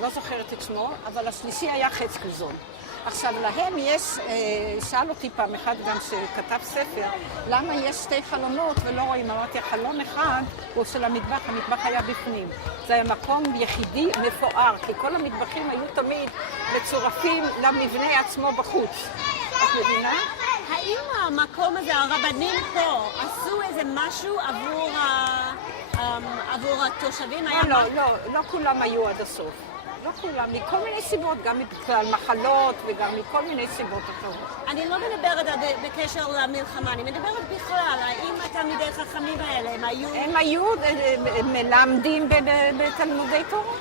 לא זוכרת את שמו, אבל השלישי היה חץ כזון. עכשיו, להם יש, שאל אותי פעם אחד גם שכתב ספר, למה יש 2 חלונות ולא רואים? אמרתי, חלון אחד הוא של המטבח, המטבח היה בפנים. זה היה מקום יחידי מפואר, כי כל המטבחים היו תמיד מצורפים למבנה עצמו בחוץ. את מבינה? האם המקום הזה, הרבנים פה, עשו איזה משהו עבור התושבים? לא כולם היו עד הסוף. לא כולם, מכל מיני סיבות, גם בגלל מחלות וגם מכל מיני סיבות אחרות. אני לא מדברת בקשר למלחמה, אני מדברת בכלל, האם התלמידי חכמים האלה, הם היו מלמדים בתלמודי תורה.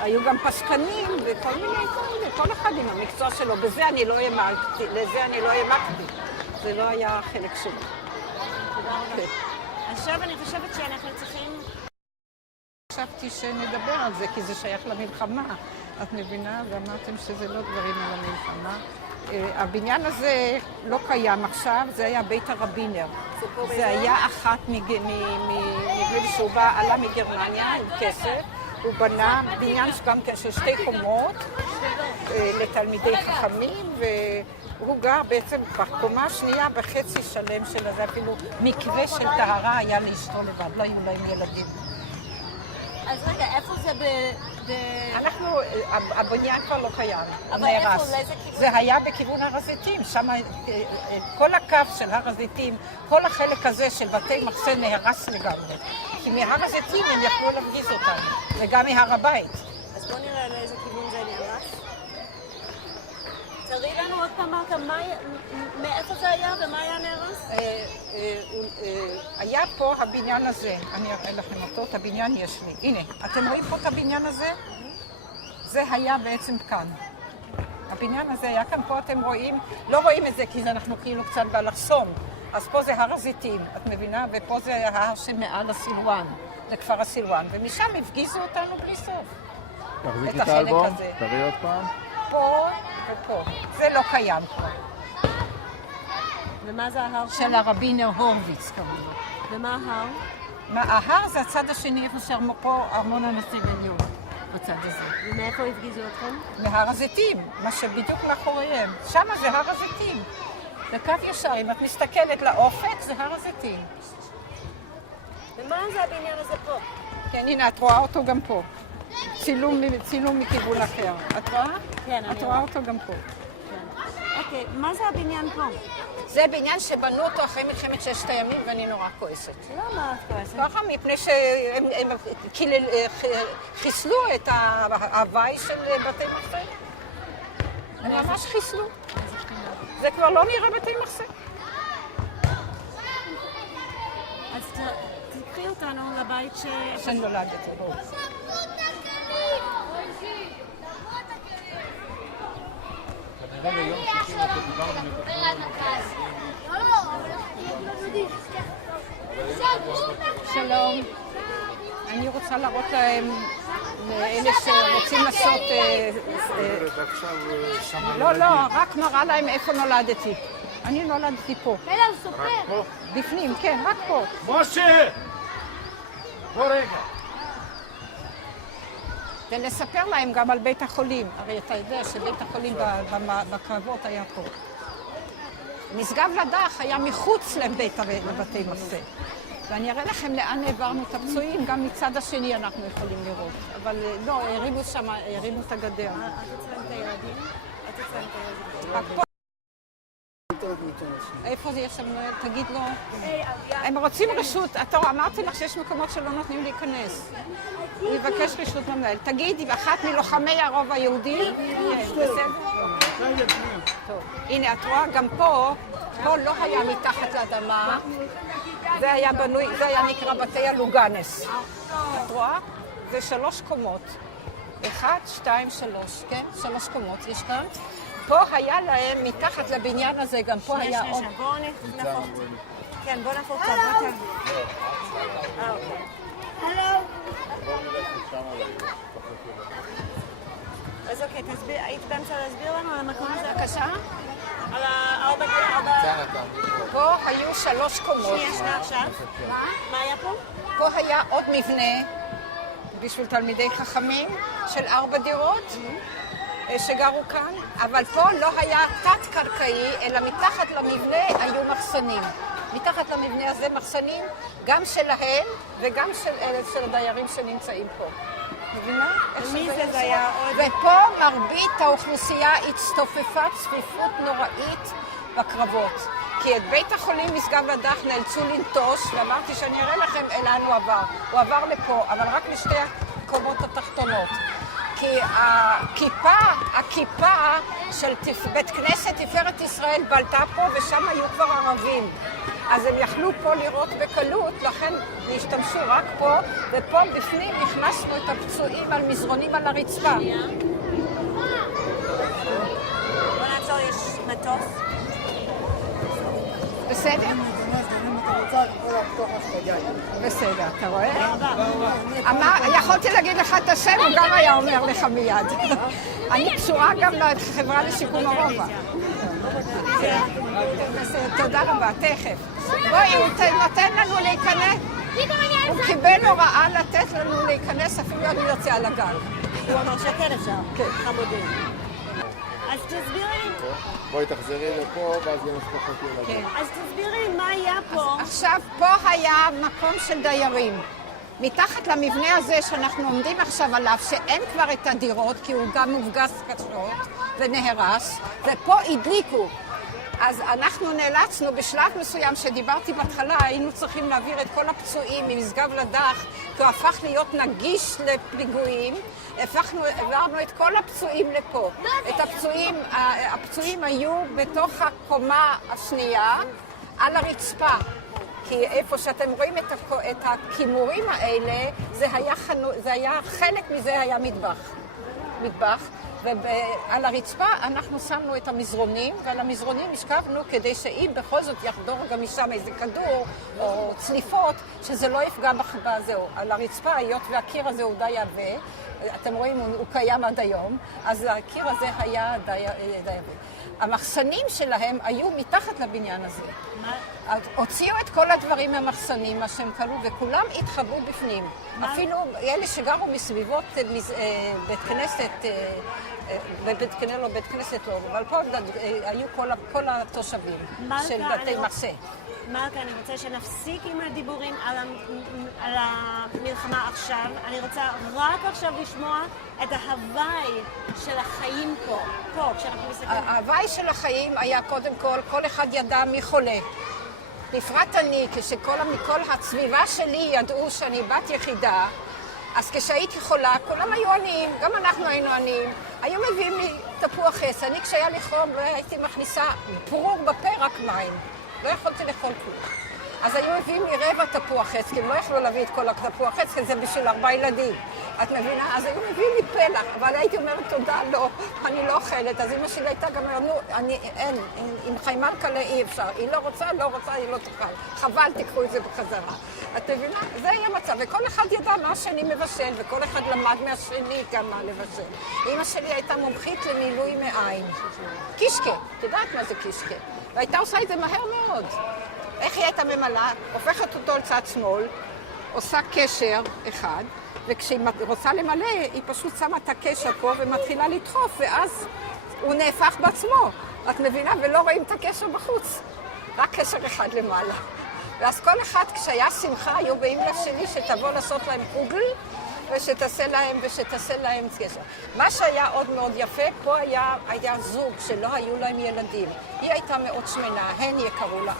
היו גם פסקנים וכל מיני כאלה, כל אחד עם המקצוע שלו. בזה אני לא העמקתי, לזה אני לא העמקתי. זה לא היה החלק שלו. תודה רבה. עכשיו אני חושבת שאנחנו צריכים... חשבתי שנדבר על זה, כי זה שייך למלחמה. את מבינה? ואמרתם שזה לא דברים על המלחמה. הבניין הזה לא קיים עכשיו, זה היה בית הרבינר. זה היה אחת שהוא עלה מגרמניה עם כסף. הוא בנה בניין גם של 2 קומות לתלמידי חכמים, והוא גר בעצם בקומה השנייה בחצי שלם של זה, אפילו מקווה של טהרה היה לאשתו לבד, לא היו להם ילדים. אז רגע, איפה זה אנחנו הבניין כבר לא קיים, אבל נהרס. איפה, לאיזה כיוון? זה היה בכיוון הר הזיתים, שם כל הקו של הר הזיתים, כל החלק הזה של בתי מחסן נהרס לגמרי. כי מהר הזיתים הם יכלו להפגיז אותנו, וגם מהר הבית. אז בוא נראה לאיזה כיוון זה נהרס. תראי לנו עוד פעם, מרקה, מאיפה זה היה ומה היה נהרס? היה פה הבניין הזה, אני אראה לכם אותו, את הבניין יש לי. הנה, אתם רואים פה את הבניין הזה? זה היה בעצם כאן. הבניין הזה היה כאן, פה אתם רואים, לא רואים את זה כי אנחנו כאילו קצת באלכסון. אז פה זה הר הזיתים, את מבינה? ופה זה ההר שמעל הסילואן, זה כפר הסילואן, ומשם הפגיזו אותנו בלי סוף. תחזיקי את האלבום, תראי עוד פעם. פה ופה. זה לא קיים כבר. ומה זה ההר של הרבי הורוביץ כמובן. ומה ההר? ההר זה הצד השני, איפה שפה ארמון הנשיא בן-יהודה, בצד הזה. ומאיפה הפגיזו אתכם? מהר הזיתים, מה שבדיוק מאחוריהם. שם זה הר הזיתים. זה קו ישר, אם את מסתכלת לאופק, זה הר הזיתים. ומה זה הבניין הזה פה? כן, הנה, את רואה אותו גם פה. צילום מכיוון אחר. את רואה? כן, אני את רואה אותו גם פה. אוקיי, מה זה הבניין פה? זה בניין שבנו אותו אחרי מלחמת ששת הימים, ואני נורא כועסת. למה את כועסת? ככה, מפני שהם חיסלו את ההוואי של בתי מחסה. הם ממש חיסלו. זה כבר לא נראה בתי מחסה. אז תקחי אותנו לבית שנולדתי בו. שלום. אני רוצה להראות להם, לאלה שרוצים לעשות... לא, רק מראה להם איפה נולדתי. אני נולדתי פה. בפנים, כן, רק פה. משה! בוא רגע. ולספר להם גם על בית החולים. הרי אתה יודע שבית החולים בקרבות היה פה. משגב לדח היה מחוץ לבתי מחסה. ואני אראה לכם לאן העברנו את הפצועים, גם מצד השני אנחנו יכולים לראות. אבל לא, הרימו שם, הרימו את הגדר. את תצלם את הילדים? את תצלם את הילדים. רק פה. איפה זה יש שם? תגיד לו. הם רוצים רשות. אמרתי לך שיש מקומות שלא נותנים להיכנס. הוא יבקש רשות למנהל. תגידי, אחת מלוחמי הרוב היהודי? כן, בסדר? טוב. הנה, את רואה, גם פה לא היה מתחת לאדמה. זה היה בנוי, זה היה נקרא בתי הלוגנס. את רואה? זה 3 קומות. 1, 2, 3, כן? 3 קומות יש כאן. פה היה להם, מתחת לבניין הזה, גם פה היה עוד... בואו נהפוך. כן, בואו נהפוך את הבוטה. הלו. אז אוקיי, היית באמצע להסביר לנו על המקום הזה? בבקשה? על הארבע... פה היו 3 קומות. שנייה עכשיו. מה היה פה? פה היה עוד מבנה בשביל תלמידי חכמים של 4 דירות שגרו כאן, אבל פה לא היה תת-קרקעי, אלא מתחת למבנה היו מחסנים. מתחת למבנה הזה מחסנים גם שלהם וגם של הדיירים שנמצאים פה. מבינה? מי זה היה עוד? ופה מרבית האוכלוסייה הצטופפה צפיפות נוראית בקרבות. כי את בית החולים משגב לדח נאלצו לנטוש, ואמרתי שאני אראה לכם לאן הוא עבר. הוא עבר לפה, אבל רק לשתי הקומות התחתונות. כי הכיפה של בית כנסת תפארת ישראל בלטה פה, ושם היו כבר ערבים. אז הם יכלו פה לראות בקלות, לכן השתמשו רק פה, ופה בפנים הכנסנו את הפצועים על מזרונים על הרצפה. בוא נעצור, יש מטוס. בסדר? בסדר, אתה רואה? יכולתי להגיד לך את השם, הוא גם היה אומר לך מיד. אני קשורה גם לחברה לשיקום הרובע. תודה רבה, תכף. בואי, הוא נותן לנו להיכנס. הוא קיבל הוראה לתת לנו להיכנס אפילו עד יוצא על הגל. הוא אמר שכן אפשר. כן. חמודים. אז תסבירי. בואי תחזרי לפה, ואז גם משפחות ילדים. אז תסבירי מה היה פה. עכשיו, פה היה מקום של דיירים. מתחת למבנה הזה שאנחנו עומדים עכשיו עליו, שאין כבר את הדירות, כי הוא גם מופגז קשות ונהרס, ופה הדליקו. אז אנחנו נאלצנו, בשלב מסוים שדיברתי בהתחלה, היינו צריכים להעביר את כל הפצועים ממשגב לדח, כי הוא הפך להיות נגיש לפיגועים. העברנו את כל הפצועים לפה. הפצועים היו בתוך הקומה השנייה, על הרצפה. כי איפה שאתם רואים את הכימורים האלה, חלק מזה היה מטבח. ועל הרצפה אנחנו שמנו את המזרונים, ועל המזרונים השכבנו כדי שאם בכל זאת יחדור גם משם איזה כדור או צליפות, שזה לא יפגע בזהו. על הרצפה, היות והקיר הזה הוא די עבה, אתם רואים, הוא קיים עד היום, אז הקיר הזה היה די עבה. המחסנים שלהם היו מתחת לבניין הזה. הוציאו את כל הדברים מהמחסנים, מה שהם קראו, וכולם התחבאו בפנים. אפילו אלה שגרו מסביבות בית כנסת, בית כנסת לא, אבל פה היו כל התושבים של בתי מחסה. מלכה, אני רוצה שנפסיק עם הדיבורים על המלחמה עכשיו. אני רוצה רק עכשיו לשמוע את ההוואי של החיים פה, כשאנחנו מסתכלים. ההוואי של החיים היה קודם כל אחד ידע מי חולה. בפרט אני, כשכל הסביבה שלי ידעו שאני בת יחידה, אז כשהייתי חולה, כולם היו עניים, גם אנחנו היינו עניים. היו מביאים לי תפוח עץ. אני כשהיה לי חום, הייתי מכניסה ברור בפה רק מים. לא יכולתי לאכול כלום. אז היו מביאים לי רבע תפוח עץ, כי הם לא יכלו להביא את כל התפוח עץ, כי זה בשביל 4 ילדים. את מבינה? אז היו מביאים לי פלח, אבל הייתי אומרת תודה, לא, אני לא אוכלת. אז אמא שלי הייתה גם אומרת, עם חיימן קלה אי אפשר. היא לא רוצה, היא לא תוכל. חבל, תיקחו את זה בחזרה. את מבינה? זה היה מצב, וכל אחד ידע מה שאני מבשל, וכל אחד למד מהשני גם מה לבשל. אמא שלי הייתה מומחית למילוי מעין. קישקה, את יודעת מה זה קישקה? והייתה עושה את זה מהר מאוד. איך היא הייתה ממלאה? הופכת אותו לצד שמאל, עושה קשר אחד, וכשהיא רוצה למלא, היא פשוט שמה את הקשר פה ומתחילה לדחוף, ואז הוא נהפך בעצמו. את מבינה? ולא רואים את הקשר בחוץ. רק קשר אחד למעלה. ואז כל אחד, כשהיה שמחה, היו באים לשני שתבוא לעשות להם קוגל, ושתעשה להם קשר. מה שהיה עוד מאוד יפה, פה היה זוג שלא היו להם ילדים. היא הייתה מאוד שמנה, הן יקראו לה,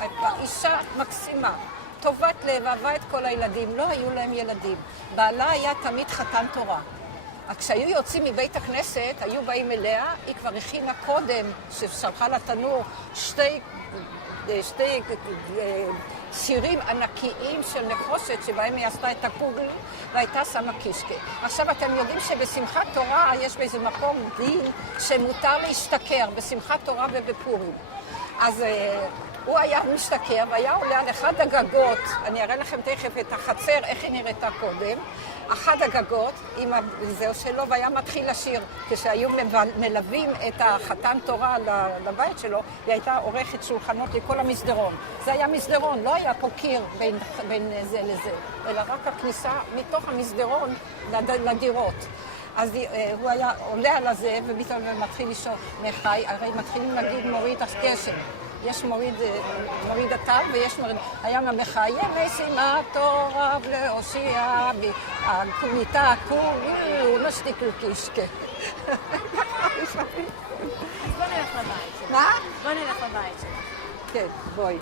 אישה מקסימה, טובת לב, אהבה את כל הילדים, לא היו להם ילדים. בעלה היה תמיד חתן תורה. כשהיו יוצאים מבית הכנסת, היו באים אליה, היא כבר הכינה קודם, ששלחה לתנור שתי סירים ענקיים של נחושת שבהם היא עשתה את הקוגל והייתה שמה קישקה. עכשיו אתם יודעים שבשמחת תורה יש באיזה מקום דין שמותר להשתכר בשמחת תורה ובפורים. אז הוא היה משתכר והיה עולה על אחד הגגות, אני אראה לכם תכף את החצר, איך היא נראתה קודם, אחד הגגות עם זהו שלו, והיה מתחיל לשיר. כשהיו מלווים את החתן תורה לבית שלו, היא הייתה עורכת שולחנות לכל המסדרון. זה היה מסדרון, לא היה פה קיר בין זה לזה, אלא רק הכניסה מתוך המסדרון לדירות. אז הוא היה עולה על הזה, ופתאום מתחיל לשאול, מחי, הרי מתחילים להגיד מוריד הקשר. יש מוריד הטל ויש מוריד... היה מחי, משימת תורה להושיע מיתה כול, משתיק לקישקה. אז בוא נלך לבית שלך. מה? בוא נלך לבית שלך. כן, בואי.